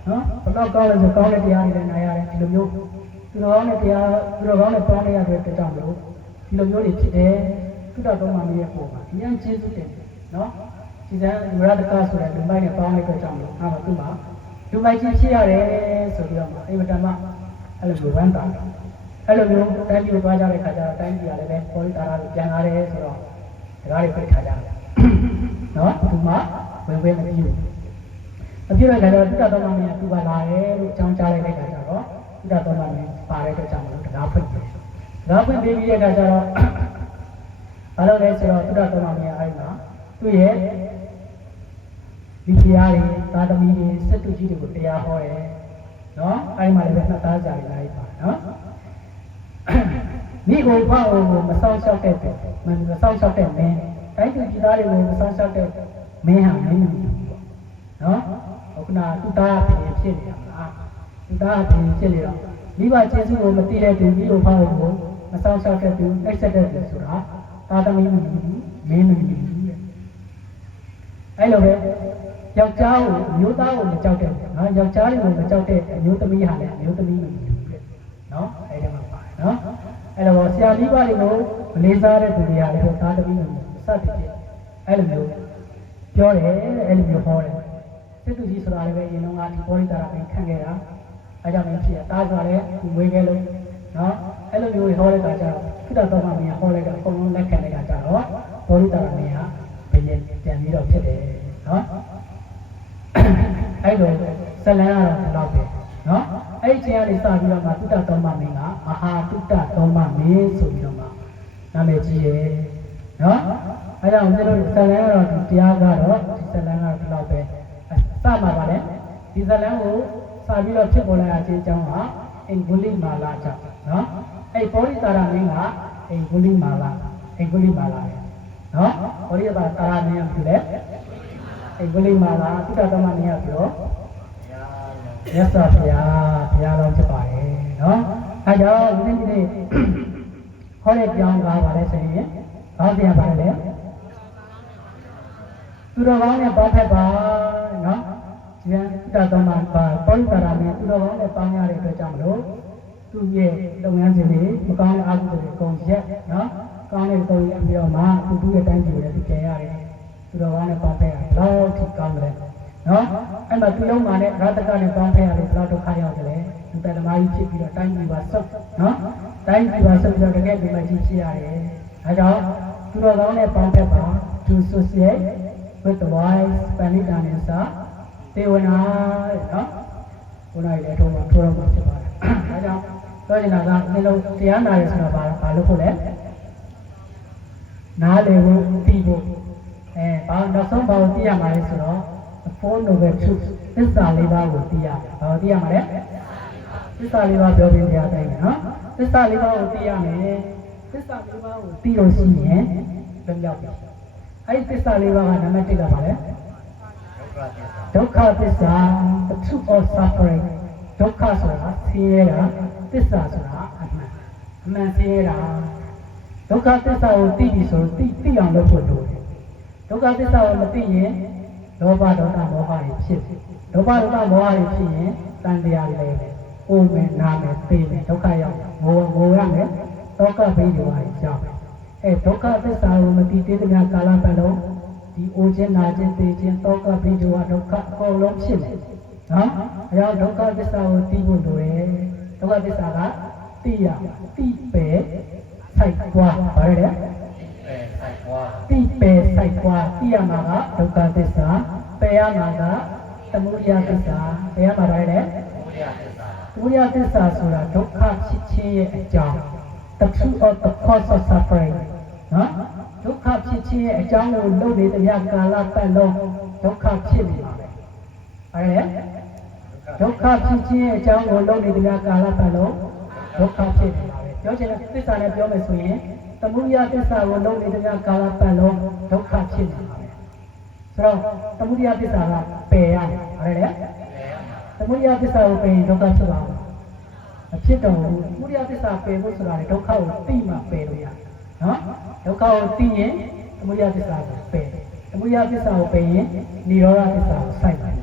နော်ဘယ်တော့ကောင်းလဲဆိုကောင်းတဲ့တရားတွေလည်းနားရတယ်ဒီလိုမျိုးသူတော်ကောင်းတဲ့တရားသူတော်ကောင်းနဲ့ပေါင်းရတဲ့တက်တောင်လို့ဒီလိုမျိုးတွေဖြစ်တယ်သူတော်ကောင်းမှမရဲ့ပုံပါအရင်ကျေးဇူးတင်နော်ဒီစံလူရတကဆိုတဲ့လူမိုက်နဲ့ပေါင်းလိုက်တဲ့ကြောင့်လို့အဲ့မှာသူ့မှာလူမိုက်ချင်းဖြစ်ရတယ်ဆိုပြီးတော့အိမ်မတန်မှအဲ့လိုဝမ်းတာအဲ့လိုမျိုးတိုင်းပြည်ကိုသွားကြတဲ့ခါကျတော့တိုင်းပြည်ကလည်းပဲပေါ်လိတာရာကိုပြန်လာတယ်ဆိုတော့ဒါတွေပြစ်ထားကြတယ်နော်သူမှဝင်မပြီးဘူးအပြည့်နဲ့လည်းတုဒ္ဒတော်မင်းကသူပါလာတယ်လို့အကြောင်းကြားလိုက်တဲ့ခါကျတော့တုဒ္ဒတော်မင်းပါတဲ့အတွက်ကြောင့်မလို့တရားဖွင့်တယ်တရားဖွင့်ပြီးတဲ့ခါကျတော့ဘာလို့လဲဆိုတော့တုဒ္ဒတော်မင်းအဲ့မှာသူ့ရဲ့ဒီတရားတွေသာသမီတွေစက်တူကြီးတွေကိုတရားဟောတယ်နော်အဲ့မှာလည်းနှစ်သားကြာနေလိုက်ပါနော်မိဘဖောက်ကိုမဆောင်ရှောက်တဲ့မဆောင်ရှောက်တဲ့မင်းတိုင်းသူကြီးသားတွေကိုမဆောင်ရှောက်တဲ့မင်းဟာမင်းမျိုးနော်ခုနသူသားဖြစ်နေတာမလားသူသားဖြစ်နေတော့မိဘကျေးဇူးကိုမသိတဲ့သူမိဘဖောက်ကိုမဆောင်ရှောက်တဲ့သူနှိပ်စက်တဲ့သူဆိုတာသာသမီမင်းမျိုးအဲ့လိုပဲယောက်ျားကိုမျိုးသားကိုမကြောက်တဲ့နော်ယောက်ျားတွေကိုမကြောက်တဲ့အမျိုးသမီးဟာလည်းအမျိုးသမီးမျိုးတဲ့နော်အဲ့ဒီမှာပါတယ်နော်အဲ့တော့ဆရာမိဘတွေကိုမလေးစားတဲ့သူတွေကလည်းသာသမီမျိုးစသဖြင့်အဲ့လိုမျိုးပြောတယ်အဲ့လိုမျိုးဟောတယ်စစ်သူကြီးဆိုတာလည်းပဲရင်လုံးကဒီပေါ်လိတာကိုခံခဲ့တာအဲကြောင့်မဖြစ်ရတားဆိုလည်းသူဝေခဲ့လို့နော်အဲ့လိုမျိုးဟောတဲ့အခါကျတော့ခိတ္တတော်မှမင်းဟောလိုက်တော့အကုန်လုံးလက်ခံတဲ့အခါကျတော့ပေါ်လိတာမင်းဟာဘယ်ရင်ပြန်ပြီးတော့ဖြစ်တယ်နော်အဲ့လိုဇလန်းကတော့ဒီလောက်ပဲနော်အဲ့ဒီချိန်ကနေစပြီးတော့မှတုတ္တတော်မှမင်းကမဟာတုတ္တတော်မှမင်းဆိုပြီးတော့မှနာမည်ကြီးရဲ့နော်အဲ့ကြောင့်ကျွန်တော်ဇလန်းကတော့ဒီတရားကတော့ဒီဇလန်းကတော့ဒီလောက်ပဲစမှာပါလေဒီဇလန်းကိုစပြီးတော့ဖြစ်ပေါ်လာတဲ့အကြောင်းကအင်္ဂုလိမာလာကြောင့်နော်အဲ့ဘောဓိတာရမင်းကအင်္ဂုလိမာလာနော်ဘောဓိတာရမင်းကဖြစ်လေအင်္ဂုလိမာလာသုတ္တသမမင်းကပြောမြတ်စွာဘုရားတော်ဖြစ်ပါတယ်နော်အဲကြောင့်ဒီနေ့ဟောတဲ့ကြောင်းကားပါလဲဆိုရင်ဘာပြန်ပါလဲသူတော်ကောင်းနဲ့ပေါင်းဖက်ပါနော်ဒီသုတ္တသမပါပေါင်းတာရမယ်သူတော်ကောင်းနဲ့ပေါင်းရတဲ့အတွက်ကြောင့်မလို့သူ့ရဲ့လုပ်ငန်းစဉ်တွေမကောင်းတဲ့အကုသိုလ်တွေကုန်ရက်နော်ကောင်းတဲ့ပုံရပြီးတော့မှသူ့ရဲ့တိုင်းပြည်ကိုလည်းသူပြန်ရတယ်သူတော်ကောင်းနဲ့ပေါင်းဖက်ရဘယ်လောက်ထိကောင်းတယ်နော်အဲ့မှာသူလုံးမှာနဲ့ရတကနဲ့ပေါင်းဖက်ရတယ်ဘယ်လောက်ဒုက္ခရောက်တယ်လဲသူတသမားကြီးဖြစ်ပြီးတော့တိုင်းပြည်ပါဆုတ်နော်တိုင်းပြည်ပါဆုတ်ပြီးတော့တကယ်ဒီမှာကြီးဖြစ်ရတယ်ဒါကြောင့်သူတော်ကောင်းနဲ့ပေါင်းဖက်ပါ to associate with the wise Panitanisa တေဝနာနော်ဘုရားရဲ့အထုံးမှာထိုးတော့မှာဖြစ်ပါတယ်ဒါကြောင့်ပြောချင်တာကဒီလိုတရားနာရဆိုတာဘာလို့ဖို့လဲနားလည်ဖို့သိဖို့ဘာနောက်ဆုံးဘာကိုသိရမှာလဲဆိုတော့ four noble truths သစ္စာလေးပါးကိုသိရမယ်။ဘာကိုသိရမှာလဲ။သစ္စာလေးပါးပြောပြပြတိုင်းနော်။သစ္စာလေးပါးကိုသိရမယ်။သစ္စာလေးပါးကိုသိလို့ရှိရင်လွတ်မြောက်ပြီ။အဲဒီသစ္စာလေးပါးကနံပါတ်1ကပါလဲ။သ ဒုက္ခသစ္စာ the truth of suffering ဒုက္ခဆိုတာဆင်းရဲတာသစ္စာဆိုတာအမှန်ဆင်းရဲတာဒုက္ခသစ္စာကိုသိပြီဆိုသိအောင်လုပ်ဖို့လိုတယ်ဒုက္ခသစ္စာကိုမသိရင်လောဘဒေါသမောဟတွေဖြစ်တယ်လောဘဒေါသမောဟတွေဖြစ်ရင်တန်တရားလဲတယ်အိုးမယ်နာမယ်သိမယ်ဒုက္ခရောက်ငိုရမယ်ဒုက္ခဘိဓိဝါတွေကြောက်ဒုက္ခသစ္စာကိုမသိသေးတဲ့ကာလပတ်လုံးဒီအိုခြင်းနာခြင်းသိခြင်းဒုက္ခဘိဓိဝါဒုက္ခအကုန်လုံးဖြစ်နေနော်အဲကြောင့်ဒုက္ခသစ္စာကိုသိဖို့လိုတယ်ဒုက္ခသစ္စာကသိရသိပဲစိုက်ပွားဗါရတဲ့သိပဲစိုက်ပွားသိရမှာကဒုက္ခသစ္စာပယ်ရမှာကသမုဒယသစ္စာပယ်ရမှာဗါရတဲ့သမုဒယသစ္စာဆိုတာဒုက္ခဖြစ်ခြင်းရဲ့အကြောင်း the truth of the cause of suffering နော်ဒုက္ခဖြစ်ခြင်းရဲ့အကြောင်းကိုလုပ်နေတဲ့ကာလပတ်လုံးဒုက္ခဖြစ်နေပါပဲအဲ့ဒုက္ခဖြစ်ခြင်းရဲ့အကြောင်းကိုလုပ်နေတဲ့ကာလပတ်လုံးဒုက္ခဖြစ်နေပါပဲပြောချင်တဲ့သစ္စာနဲ့ပြောမယ်ဆိုရင်သမုဒယသစ္စာကိုလုပ်နေတဲ့ကာလပတ်လုံးဒုက္ခဖြစ်နေပါပဲဆိုတော့သမုဒယသစ္စာကပယ်ရမယ်အဲ့သမုဒယသစ္စာကိုပယ်ရင်ဒုက္ခဖြစ်ပါဘူးမဖြစ်တော့ဘူးသမုဒယသစ္စာပယ်ဖို့ဆိုတာလေဒုက္ခကိုသိမှပယ်လို့ရတယ်နော်ဒုက္ခကိုသိရင်သမုဒယသစ္စာကိုပယ်သမုဒယသစ္စာကိုပယ်ရင်និရောဓသစ္စာကိုစိုက်ပါတယ်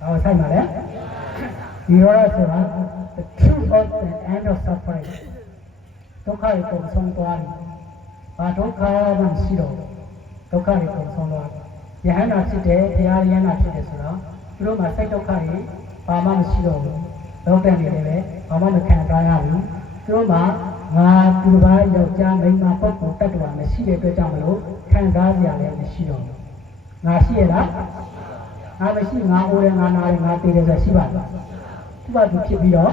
ဘာကိုစိုက်မှာလဲនិရောဓဆိုတာ the truth of the end of suffering ဒုက္ခကိုပုံဆုံးသွားတယ်ဘာဒုက္ခမှရှိတော့ဒုက္ခကိုပုံဆုံးသွားတယ်ယဟန္တာဖြစ်တယ်ဘုရားယဟန္တာဖြစ်တယ်ဆိုတော့သူတို့မှာစိတ်ဒုက္ခတွေဘာမှမရှိတော့ဘူးလောကနေတယ်ပဲဘာမှမခံစားရဘူးသူတို့မှာငါသူတစ်ပါးယောက်ျားမိန်းမပုဂ္ဂိုလ်တ attva မရှိတဲ့အတွက်ကြောင့်မလို့ခံစားကြရတယ်မရှိတော့ဘူးငါရှိရလားငါမရှိငါအိုးတယ်ငါနာတယ်ငါတေးတယ်ဆိုရှိပါလားသူ့ဘာသူဖြစ်ပြီးတော့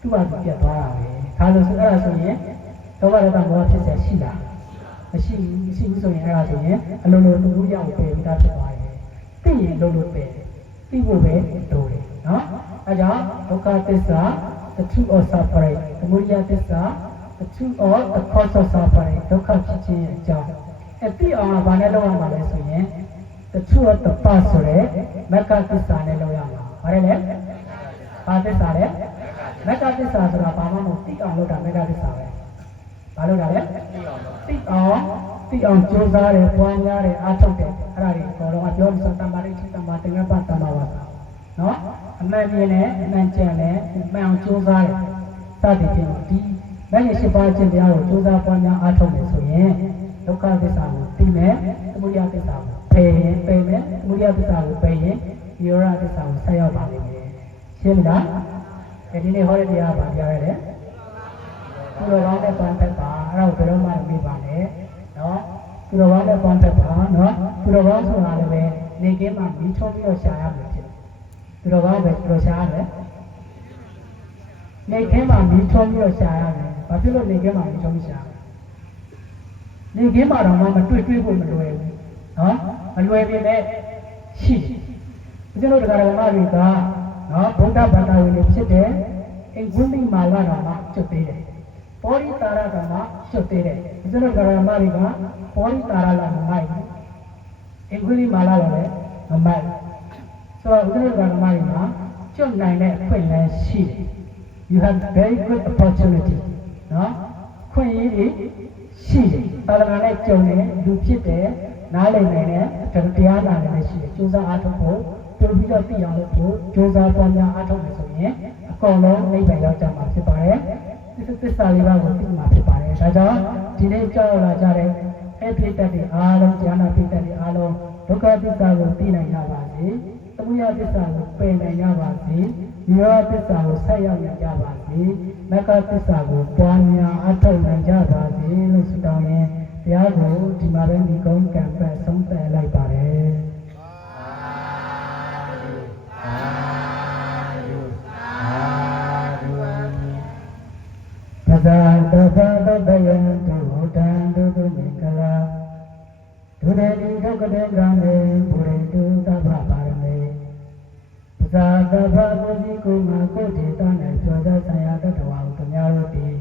သူ့ဘာသူပြတ်သွားတာပဲဒါလို့ဆိုအဲ့ဒါဆိုရင်ဒုက္ခရတ္တမောဟဖြစ်စေရှိလားမရှိဘူးဆိုရင်အဲ့ဒါဆိုရင်အလိုလိုသူ့ရောက်ပဲပြီးသားဖြစ်သွားတယ်သိရင်လိုလိုပဲသိဖို့ပဲလိုတယ်နော်အဲကြောင့်ဒုက္ခသစ္စာ the truth of suffering သမုဒယသစ္စာ the truth of the cause of suffering ဒုက္ခဖြစ်ခြင်းရဲ့အကြောင်းသိအောင်ကဘာနဲ့လုပ်ရမှာလဲဆိုရင် the truth of the path ဆိုတဲ့မက္ခသစ္စာနဲ့လုပ်ရမှာဗါတယ်လေဘာသစ္စာလဲမက္ခသစ္စာဆိုတာဘာမှမဟုတ်သိအောင်လုပ်တာမက္ခသစ္စာပဲဘာလုပ်တာလဲသိအောင်ကြိုးစားတယ်ပွားများတယ်အားထုတ်တယ်အဲ့ဒါတွေအကုန်လုံးကပြောလို့တမ္မာရိတမ္မာတင်္ဂပတမ္မာဝါစာနော်အမှန်ပြင်းနဲ့အမှန်ကြံနဲ့မှန်အောင်ကြိုးစားတယ်စသည်ဖြင့်ဒီမဲ့ရရှိပါခြင်းတရားကိုကြိုးစားပွားများအားထုတ်တယ်ဆိုရင်ဒုက္ခသစ္စာကိုသိမယ်သမုဒယသစ္စာကိုပယ်ရင်ပယ်မယ်သမုဒယသစ္စာကိုပယ်ရင်និရောဓသစ္စာကိုဆက်ရောက်ပါလိမ့်မယ်ရှင်းလားဒီနေ့ဟောတဲ့တရားပါတရားရတယ်သူတော်ကောင်းတဲ့ပန်းသက်ပါအဲ့ဒါကိုဘယ်တော့မှမမေ့ပါနဲ့နော်သူတော်ကောင်းတဲ့ပန်းသက်ပါနော်သူတော်ကောင်းဆိုတာလည်းပဲနေကင်းမှာမီးချုံးပြီးတော့ရှာရမယ်ဖြစ်သူတော်ကောင်းပဲသူတော်ရှာရတယ်နေကင်းမှာမီးချုံးပြီးတော့ရှာရတယ်ဘာဖြစ်လို့နေကင်းမှာမီးချုံးပြီးရှာနေကင်းမှာတော့မှမတွေ့ဖို့မလွယ်ဘူးနော်မလွယ်ပြင်နဲ့ရှိတယ်ဦးဇင်းတို့တရားဓမ္မတွေကနော်ဗုဒ္ဓဘာသာဝင်တွေဖြစ်တယ်အင်္ဂုလိမာလတော်မှာကျွတ်သေးတယ်ပောရိတာရတော်မှာကျွတ်သေးတယ်ဦးဇင်းတို့တရားဓမ္မတွေကပောရိတာရလာမမိုက်ဘူးအင်္ဂုလိမာလတော်လည်းမမိုက်ဆိုတော့ဦးဇင်းတို့တရားဓမ္မတွေမှာကျွတ်နိုင်တဲ့အခွင့်အလမ်းရှိတယ် you have very good opportunity နော်ခွင့်ရည်ရှိတယ်သာသနာနဲ့ကြုံတယ်လူဖြစ်တယ်နားလည်နိုင်တဲ့တရားနာတယ်ရှိတယ်ကျိုးစားအားထုတ်ဖို့တို့ပြီးတော့သိအောင်လို့ကြိုးစားပွားများအားထုတ်နေဆိုရင်အကုန်လုံးနိဗ္ဗာန်ရောက်ကြမှာဖြစ်ပါတယ်သစ္စာလေးပါးကိုသိမှာဖြစ်ပါတယ်ဒါကြောင့်ဒီနေ့ကြောက်လာကြတဲ့အပိဋကတွေအားလုံးဉာဏ်ပိဋကတွေအားလုံးဒုက္ခသစ္စာကိုသိနိုင်ကြပါစေသမုဒယသစ္စာကိုပယ်နိုင်ကြပါစေនិရောဓသစ္စာကိုဆက်ရောက်နိုင်ကြပါစေမက္ခသစ္စာကိုပွားများအားထုတ်နိုင်ကြပါစေလို့ဆုတောင်းရင်းတရားကိုဒီမှာပဲဒီကုန်းကံပတ်ဆုံးသက်လိုက်ပါတယ်သဇာတသတယံတုတံတုတုမေကလာဒုရေတိဒုက္ခတေကံမေဘုရိတုသဗ္ဗပါရမေသဇာတဗ္ဗမုဇိကုမကုဋ္ဌေတ၌ကျော်သောဆံရတ္တဝါဟုတများတို့သည်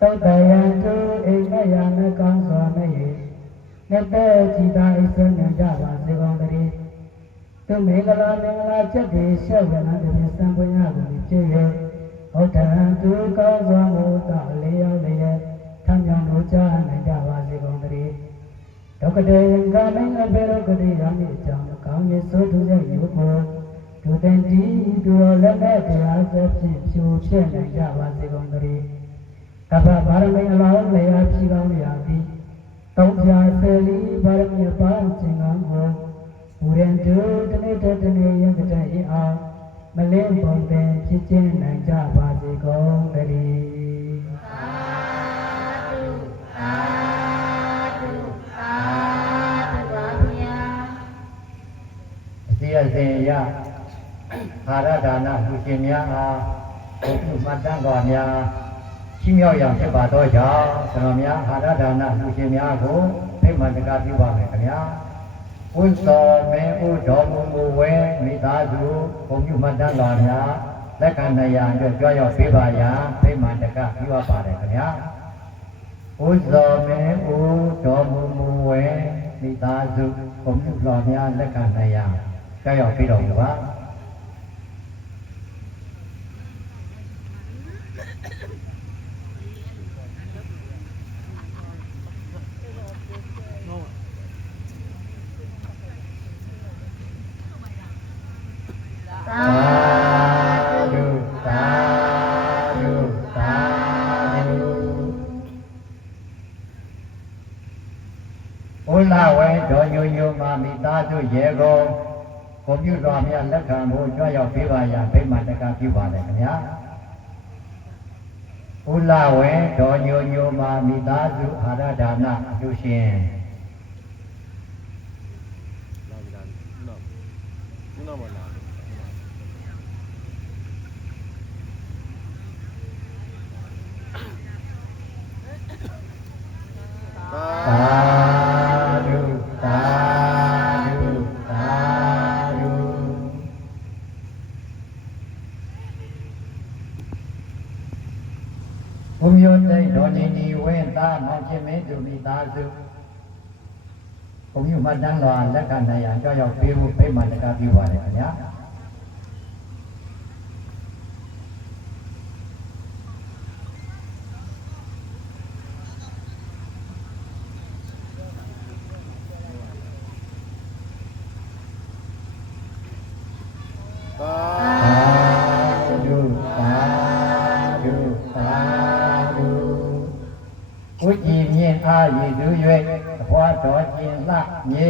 သုတ်တယံတုအိမယနကောင်းစွာမဲ့၍နှစ်သက်ကြည်သာအိဆွနေကြပါစေကုန်သတည်း သူမင်္ဂလာချက်တွေရှေ့ဝင်လာတဲ့စံပွင့်ရကိုဖြစ်ရဲ့ဟုတ်တယ်သူကောင်းစွာမို့တာလေးရောက်လေရဲ့ထမ်းကြောင်တို့ကြားနိုင်ကြပါစေကုန်သတည်းဒုက္ခတေကမင်းအဘေရုက္ခတေရမိအကြောင်းကောင်းရဲ့ဆိုးထူးတဲ့ရုပ်ကိုဒုတင်တီသူတော်လက်မဲ့တရားစဖြင့်ဖြူဖြစ်နိုင်ကြပါစေကုန်သတည်းကပ္ပဗာရမေအလောင်းလေယာဖြီးကောင်းရသည်တောင်းပြဆယ်လီဗာရမေပါခြင်းကောင်းကိုဘူရန်တုတနေ့တနေ့ရင်တဲ့အောင်မလင်းပုံပင်ဖြစ်ခြင်းနိုင်ကြပါစေကုန်သတည်းသာဓုသာဓုသာဓုပါဗျာအစီအစဉ်ရအာရဒါနလူရှင်များအားဘုသူမှတ်တမ်းတော်များချီးမြှောက်ရန်ဖြစ်ပါသောကြောင့်ကျွန်တော်များအာရဒါနလူရှင်များကိုဖိတ်မှန်တကားပြုပါမယ်ခင်ဗျာဥစ္စောမေဥတော်မူမူဝဲမိသားစုဘုံပြုမှတ်တမ်းတော်များလက်ခံနိုင်ရန်အတွက်ကြွရောက်ပေးပါရန်ဖိတ်မှန်တကားပြုပါပါတယ်ခင်ဗျာဥစ္စောမေဥတော်မူမူဝဲမိသားစုဘုံပြုတော်များလက်ခံနိုင်ရန်ကြွရောက်ပေးတော်မူပါသာဓုသာဓုသာဓုဥလာဝဲတော်ညိုညိုမှာမိသားစုရေကုန်ကွန်ပျူတာများလက်ခံဖို့ကြွရောက်ပေးပါရန်ဖိတ်မှန်တကားပြုပါတယ်ခင်ဗျာဥလာဝဲတော်ညိုညိုမှာမိသားစုအာရဒါနအကျိုးရှင်သာဓုသာဓုသာဓုဘုမျိုးတိတ်တော်နေဒီဝဲသားမောင်ချင်းမင်းသူမိသားစုဘုမျိုးမှတ်တမ်းတော်လက်ခံနိုင်ရန်ကြောက်ရောက်ပေးဖို့ဖိတ်မှန်တကားပြုပါတယ်ခင်ဗျာဝိကြီးမြင့်အားရည်သူ၍အဖွာတော်ကျင်လှမြေ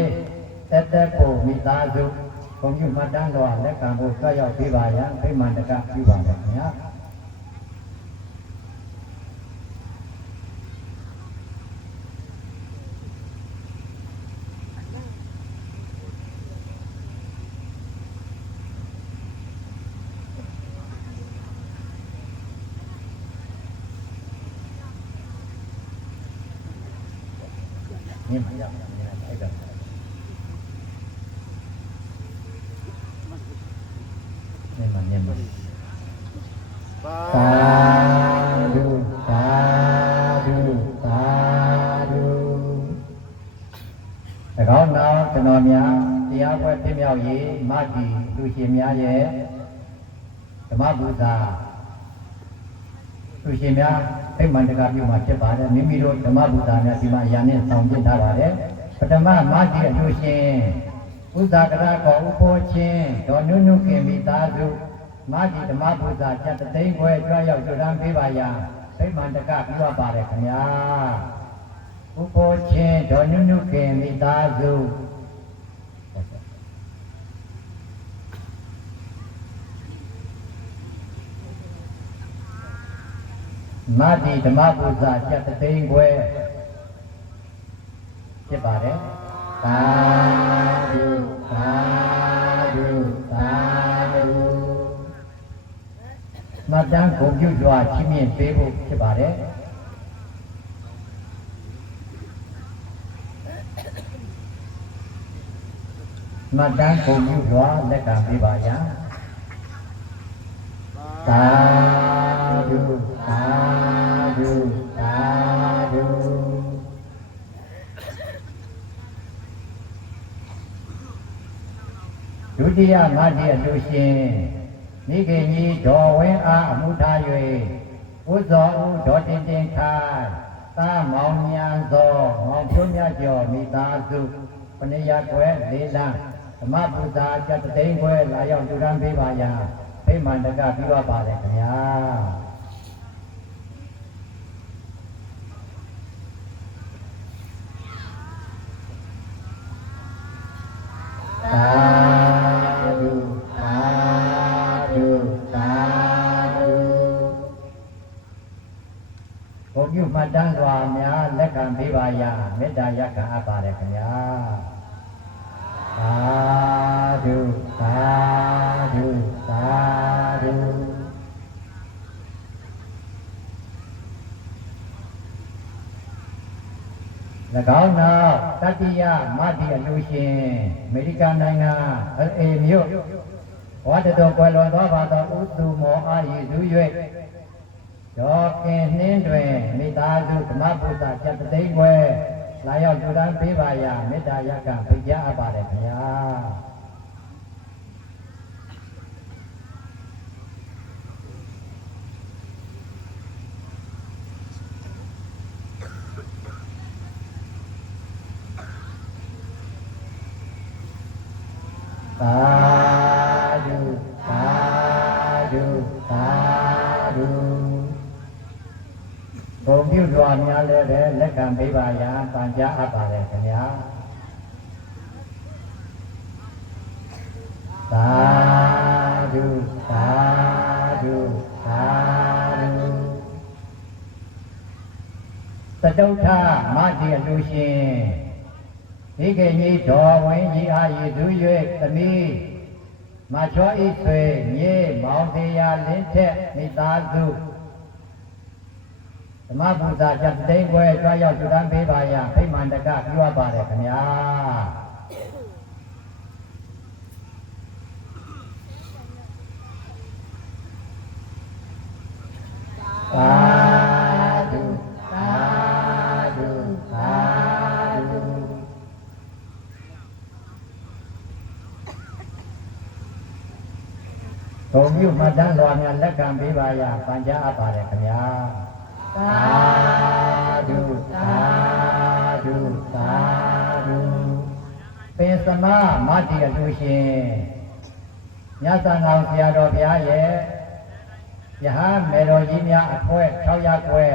တက်ဖို့မိသားစုဘုံပြုမှတ်တမ်းတော်လက်ခံဖို့ကြွရောက်ပေးပါရန်ဖိတ်မှန်တကားပြုပါမယ်ခင်ဗျာမြင်ပါရမယ်အဲ့ဒါမြင်ပါသာဓုသာဓုသာဓု၎င်းနောက်ကျွန်တော်များတရားပွဲပြည့်မြောက်ရေးမတ္တိလူရှင်များရဲ့ဓမ္မပူဇာလူရှင်များဖိတ်မှန်တကားပြုမှာဖြစ်ပါတယ်မိမိတို့ဓမ္မပူဇာများဒီမှာယာနဲ့ဆောင်ပြထားပါတယ်ပထမမတ္တိအလူရှင်ဥဇာကရကောဥပောချင်းဒေါ်နုနုခင်မိသားစုမတ္တိဓမ္မပူဇာကျက်တသိန်းခွဲကြွရောက်ကြွတန်းပေးပါရန်ဖိတ်မှန်တကားပြုပါတယ်ခင်ဗျာဥပောချင်းဒေါ်နုနုခင်မိသားစုမတ္တိဓမ္မပူဇာကျက်တသိန်းခွဲဖြစ်ပါတယ်သာဓုသာဓုသာဓုမှတ်တမ်းဂုဏ်ပြုစွာချီးမြှင့်ပေးဖို့ဖြစ်ပါတယ်မှတ်တမ်းဂုဏ်ပြုစွာလက်ခံပေးပါရန်သာဓုသာဓုသာဓု ဒုတိယမတ္တိအလူရှင်မိခင်ကြီးဒေါ်ဝင်းအားအမှုထား၍ဥဇောဦးဒေါ်တင်တင်ခိုင်သာမောင်မြန်သောမောင်ဖြိုးမြတ်ကျော်မိသားစုပဏိယကွယ်လေးလံဓမ္မပူဇာကျက်သိန်းခွဲလာရောက်လူရန်ပေးပါရန်ဖိမှန်တကပြုပါပါတယ်ခင်ဗျာသာဓုသာဓုသာဓုဘုံပြုမှတ်တမ်းစွာများလက်ခံပေးပါရမေတ္တာရပ်ခံအပ်ပါတယ်ခင်ဗျာသာဓုသာဓုသာဓု၎င်းနောက်တတိယမတ္တိအလူရှင်အမေရိကန်နိုင်ငံအေမြို့ဝါတတော်ကွယ်လွန်သောဘာသောဥသူမောအားရည်သူ၍ဒေါ်ကင်နှင်းတွင်မိသားစုဓမ္မပူဇာကျက်သိန်းခွဲလာရောက်လူရန်ပေးပါရမေတ္တာရပ်ခံဖိတ်ကြားအပ်ပါတယ်ခင်ဗျာသာဓုသာဓုသာဓုဘုံပြုစွာများလည်းပဲလက်ခံပေးပါရန်ပန်ကြားအပ်ပါတယ်ခင်ဗျာသာဓုသာဓုသာဓုသတုထမတ္တိအလူရှင်ဒီကကြီးတော်ဝင်းကြီးအားရည်သူ၍သမီးမချောဤဆွေမြေမောင်တရားလင်းထက်မိသားစုဓမ္မပူဇာကျက်သိန်းခွဲကြွားရောက်လူရန်ပေးပါရဖိမှန်တကပြုပါတယ်ခင်ဗျာသာဓုသာဓုသာဓုဘုံပြုမှတ်တမ်းတော်များလက်ခံပေးပါရပန်ကြားအပ်ပါတယ်ခင်ဗျာသာဓုသာဓုသာဓုပင်စမမတ္တိအလူရှင်မြတ်စွာဘုရားတော်ဘုရားရဲ့ယဟန်မေတော်ကြီးများအဖွဲ600ခွဲ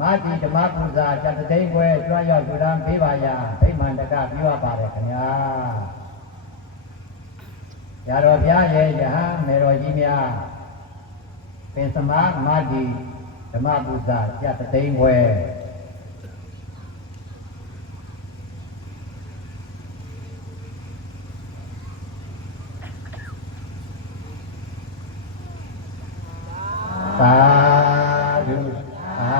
မတ္တိဓမ္မပူဇာကျက်သိန်းခွဲကြွားရောက်လူရန်ပေးပါရဖိမှန်တကပြုပါတယ်ခင်ဗျာရတော်ဘုရားရဲ့ယဟန်မေတော်ကြီးများပင်စမမတ္တိဓမ္မပူဇာကျက်သိန်းခွဲသာဓုသာ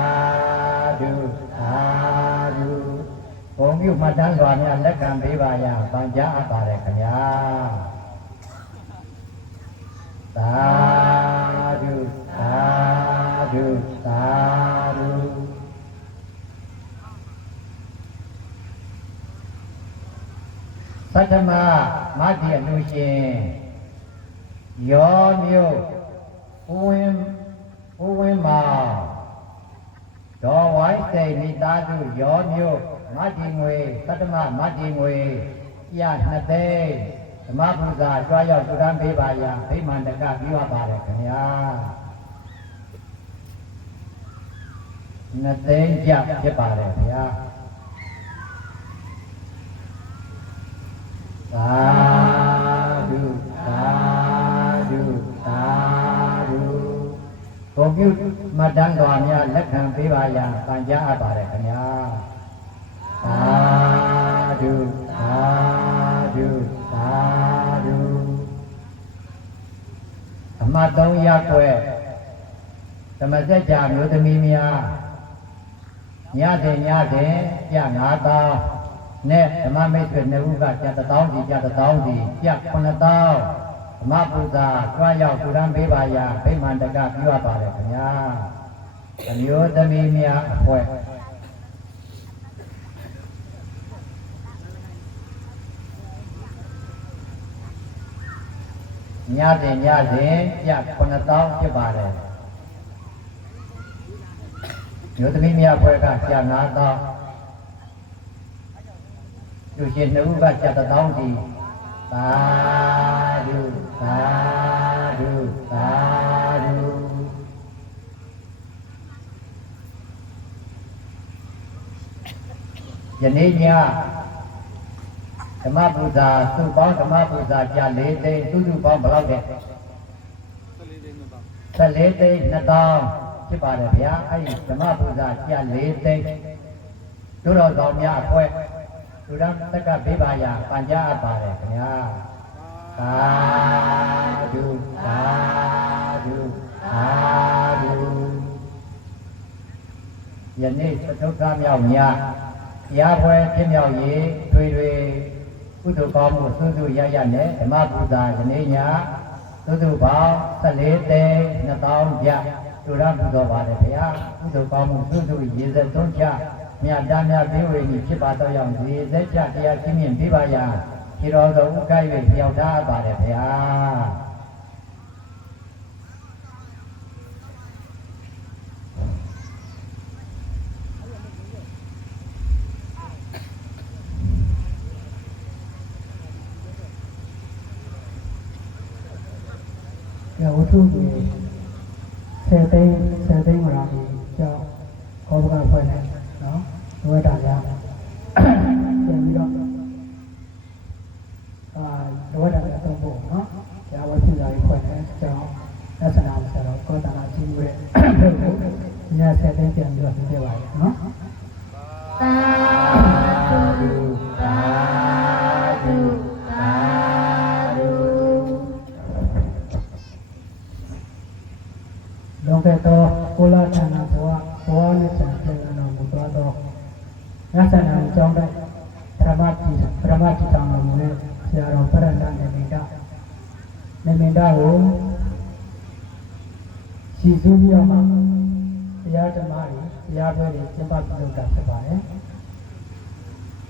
ဓုသာဓုဘုံပြုမှတ်တမ်းစွာများလက်ခံပေးပါရပန်ကြားအပ်ပါတယ်ခင်ဗျာသာဓုသာဓုသာဓုသတ္တမမတ္တိအလူရှင်ယောမြို့ဦးဝင်းမောင်ဒေါ်ဝိုင်းစိန်မိသားစုယောမြို့မတ္တိငွေသတ္တမမတ္တိငွေပြ2သိန်းဓမ္မပူဇာကြွားရောက်လူရန်ပေးပါရဖိမှန်တကပြုပါတယ်ခင်ဗျာ2သိန်းကျဖြစ်ပါတယ်ဗျာသာဓုသာဓုသာဓုဘုံပြုမှတ်တမ်းတော်များလက်ခံပေးပါရပန်ကြားအပ်ပါတယ်ခင်ဗျာသာဓုသာဓုသာဓုအမှတ်3ရပ်ွယ်သမစက်ကြမျိုးသမီးများညစဉ်ကြ9000နဲ့ဓမ္မမိတ်ဆွေ2ဦးကကျပ်1000စီကျပ်1000စီကျပ်9000ဓမ္မပူဇာကြွားရောက်လူရန်ပေးပါရဖိမှန်တကပြုပါတယ်ခင်ဗျာအမျိုးသမီးများအဖွဲ့ ညစဉ်ညစဉ်ပြ9000ဖြစ်ပါတယ်မြို့သမီးများဘွဲကကျ9000လူရှင်2ဦးကကျ1000စီသာဓုသာဓုသာဓုယနေ့ညဓမ္မပူဇာစုပေါင်းဓမ္မပူဇာကြ4သိန်းစုပေါင်းဘယ်လောက်လဲ14သိန်း2000ဖြစ်ပါတယ်ဗျာအဲ့ဒီဓမ္မပူဇာကြ4သိန်းတို့တော်ဆောင်များအဖွဲ့လူရတက္ကဘေးပါယပန်ကြားအပ်ပါတယ်ခင်ဗျာသာဓုသာဓုသာဓုယနေ့သတုထမြောက်ညရားပွဲဖြစ်မြောက်ရေးတွေကုသိုလ်ကောင်းမှုသုစုရရနဲ့ဓမ္မပူဇာယနေ့ညသုစုပေါင်း14သိန်း2000ကျလူရပူဇော်ပါတယ်ဗျာကုသိုလ်ကောင်းမှုသုစုရေစက်သုံးချမြတ်သားများဘေးဝေကြီးဖြစ်ပါတော့ရောက်ရေစက်ချတရားချင်းမြင့်ပြပါရာခြေတော်တော်ဥက္က၍ပြောက်ထားပါတယ်ဗျာဝတ္ထုကြီး10သိန်းမှာကြောက်ခေါ်ပကဖွဲ့နေနော်ဝတ်တာရပြန်ပြီးတော့ဝတ်တာလည်းသုံးဖို့နော်ရာဝတ်ဖြစ်လာပြီးဖွဲ့နေကြောက်လက်စနာဆိုတော့ကောတာနာကြီးရဲ့ည10သိန်းပြန်ပြီးတော့ပြပါရနော်သာဓုသာဓုသာဓုလောကတောကိုလာဌာနဘောနဲ့ဆံပြေတော်မူသောညဆန္ဒအကြောင်းတိုင်းပရမတ်တိတောင်းတော်မူတဲ့ဆရာတော်ပရဏနေမိတာကိုရှိစုပြီးတော့မှတရားဓမ္မတွေတရားပွဲတွေကျင့်ပပြုလုပ်တာဖြစ်ပါတယ်။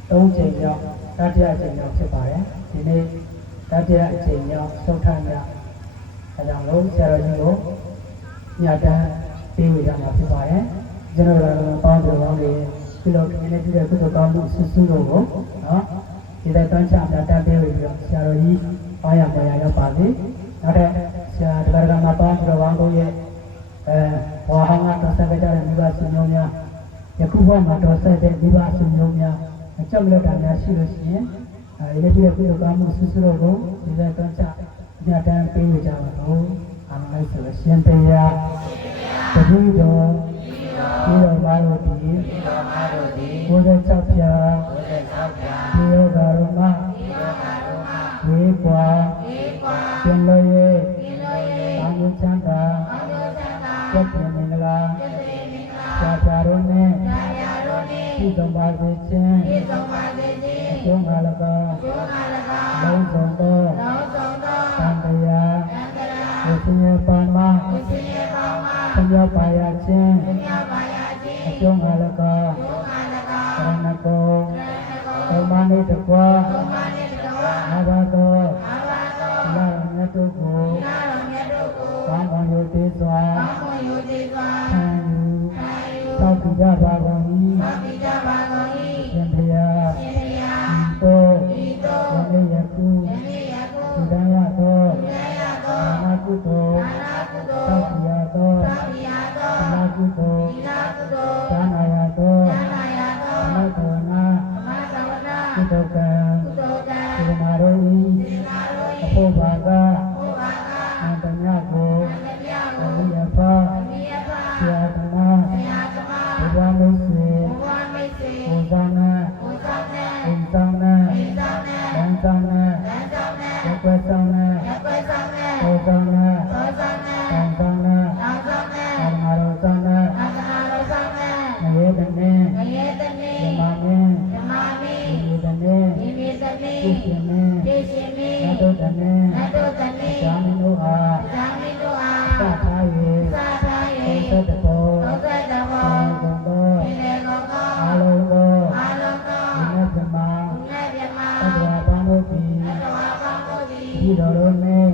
၃ချိန်မြောက်တတိယချိန်မြောက်ဖြစ်ပါတယ်။ဒီနေ့တတိယအချိန်မြောက်သုထမြတ်အဲကြောင့်လို့ဆရာတော်ကြီးကိုညတန်းပေးဝေရမှာဖြစ်ပါတယ်။ကျွန်တော်တို့ပေါင်းတော်ကောင်းတွေပြုလုပ်နေနေတဲ့ကုသိုလ်ကောင်းမှုစုစုတို့ကိုနော်ဒီတိုင်းတန်းချအများတန်းပေးဝေပြီးတော့ဆရာတော်ကြီးပေါင်းရပေါ်ရရောက်ပါစေ။နောက်ထပ်ဆရာတရားဓမ္မပေါင်းတော်ကောင်းတို့ရဲ့ဘဝဟောင်းကတော့ဆက်ကြတဲ့မိဘဆွေမျိုးများယခုဘဝမှာတော့ဆက်တဲ့မိဘဆွေမျိုးများအကြောက်လက်တာများရှိလို့ရှိရင်ဒီလိုကုသိုလ်ကောင်းမှုစုစုတို့ကိုဒီတိုင်းတန်းချအများတန်းပေးဝေကြပါတော့။အာမလိုက်ဆိုရှင်တရားတတိတော်ဒီတော်ဘာလို့ဒီဘုရားကြောက်ပြဒီယောဂရမဝေကွာရှင်လို့ရဲ့အာမချမ်းသာကျက်ပြင်းမင်္ဂလာသာရုံးနဲ့ဒီတော်ပါစေခြင်းအကျိုးငါလကလုံးစုံသောသံတရားဝိသင်္ပါမသံဃာပါရခြင်းအကျိုးငါလကရဏကောဓမ္မနိတကွာနဘာသောလာမြတ်တို့ကိုကောင်းကောင်းယုတိစွာခံယူသောက်ကြပါကုန်၏ရှင်ဘုရားဤသို့ယနေ့ယခုဒီတန်ရသောနာကုသိုလ်သောက်ရသောနာကုသိုလ်သာနာရသောမတဝနာကုသိုလ်ကံစေနာရောဤအဖို့ဘာကအန္တညကိုအမိယဖာဆရာသမားဘုရားမိတ်ဆွေဘုရားနာဘုရားနာလမ်းဆောင်နာရက်ွယ်ဆောင်နာဘုရားနာတန်ဆောင်နာအာမရောဆောင်နာငရေတနေဓမ္မမင်းဒီတနေသိရှင်မင်းနတ်တို့တနေဇာမင်းတို့အားသထား၍သုတတောအာလုံးသောမြတ်ဗမာသတ္တဝါပေါင်းတို့သည်ဒီတော်တို့နှင့်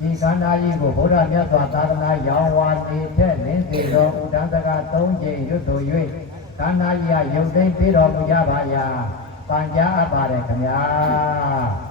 ဒီကန္တာကြီးကိုဘုရားမြတ်စွာသာသနာရောင်ဝါနေထက်လင်းစေတော်ဥဒ္ဒတက3ကြိမ်ရွတ်ဆို၍ကန္တာကြီးကရုပ်သိမ်းပေးတော်မူကြပါရာပန်ကြားအပ်ပါတယ်ခင်ဗျာ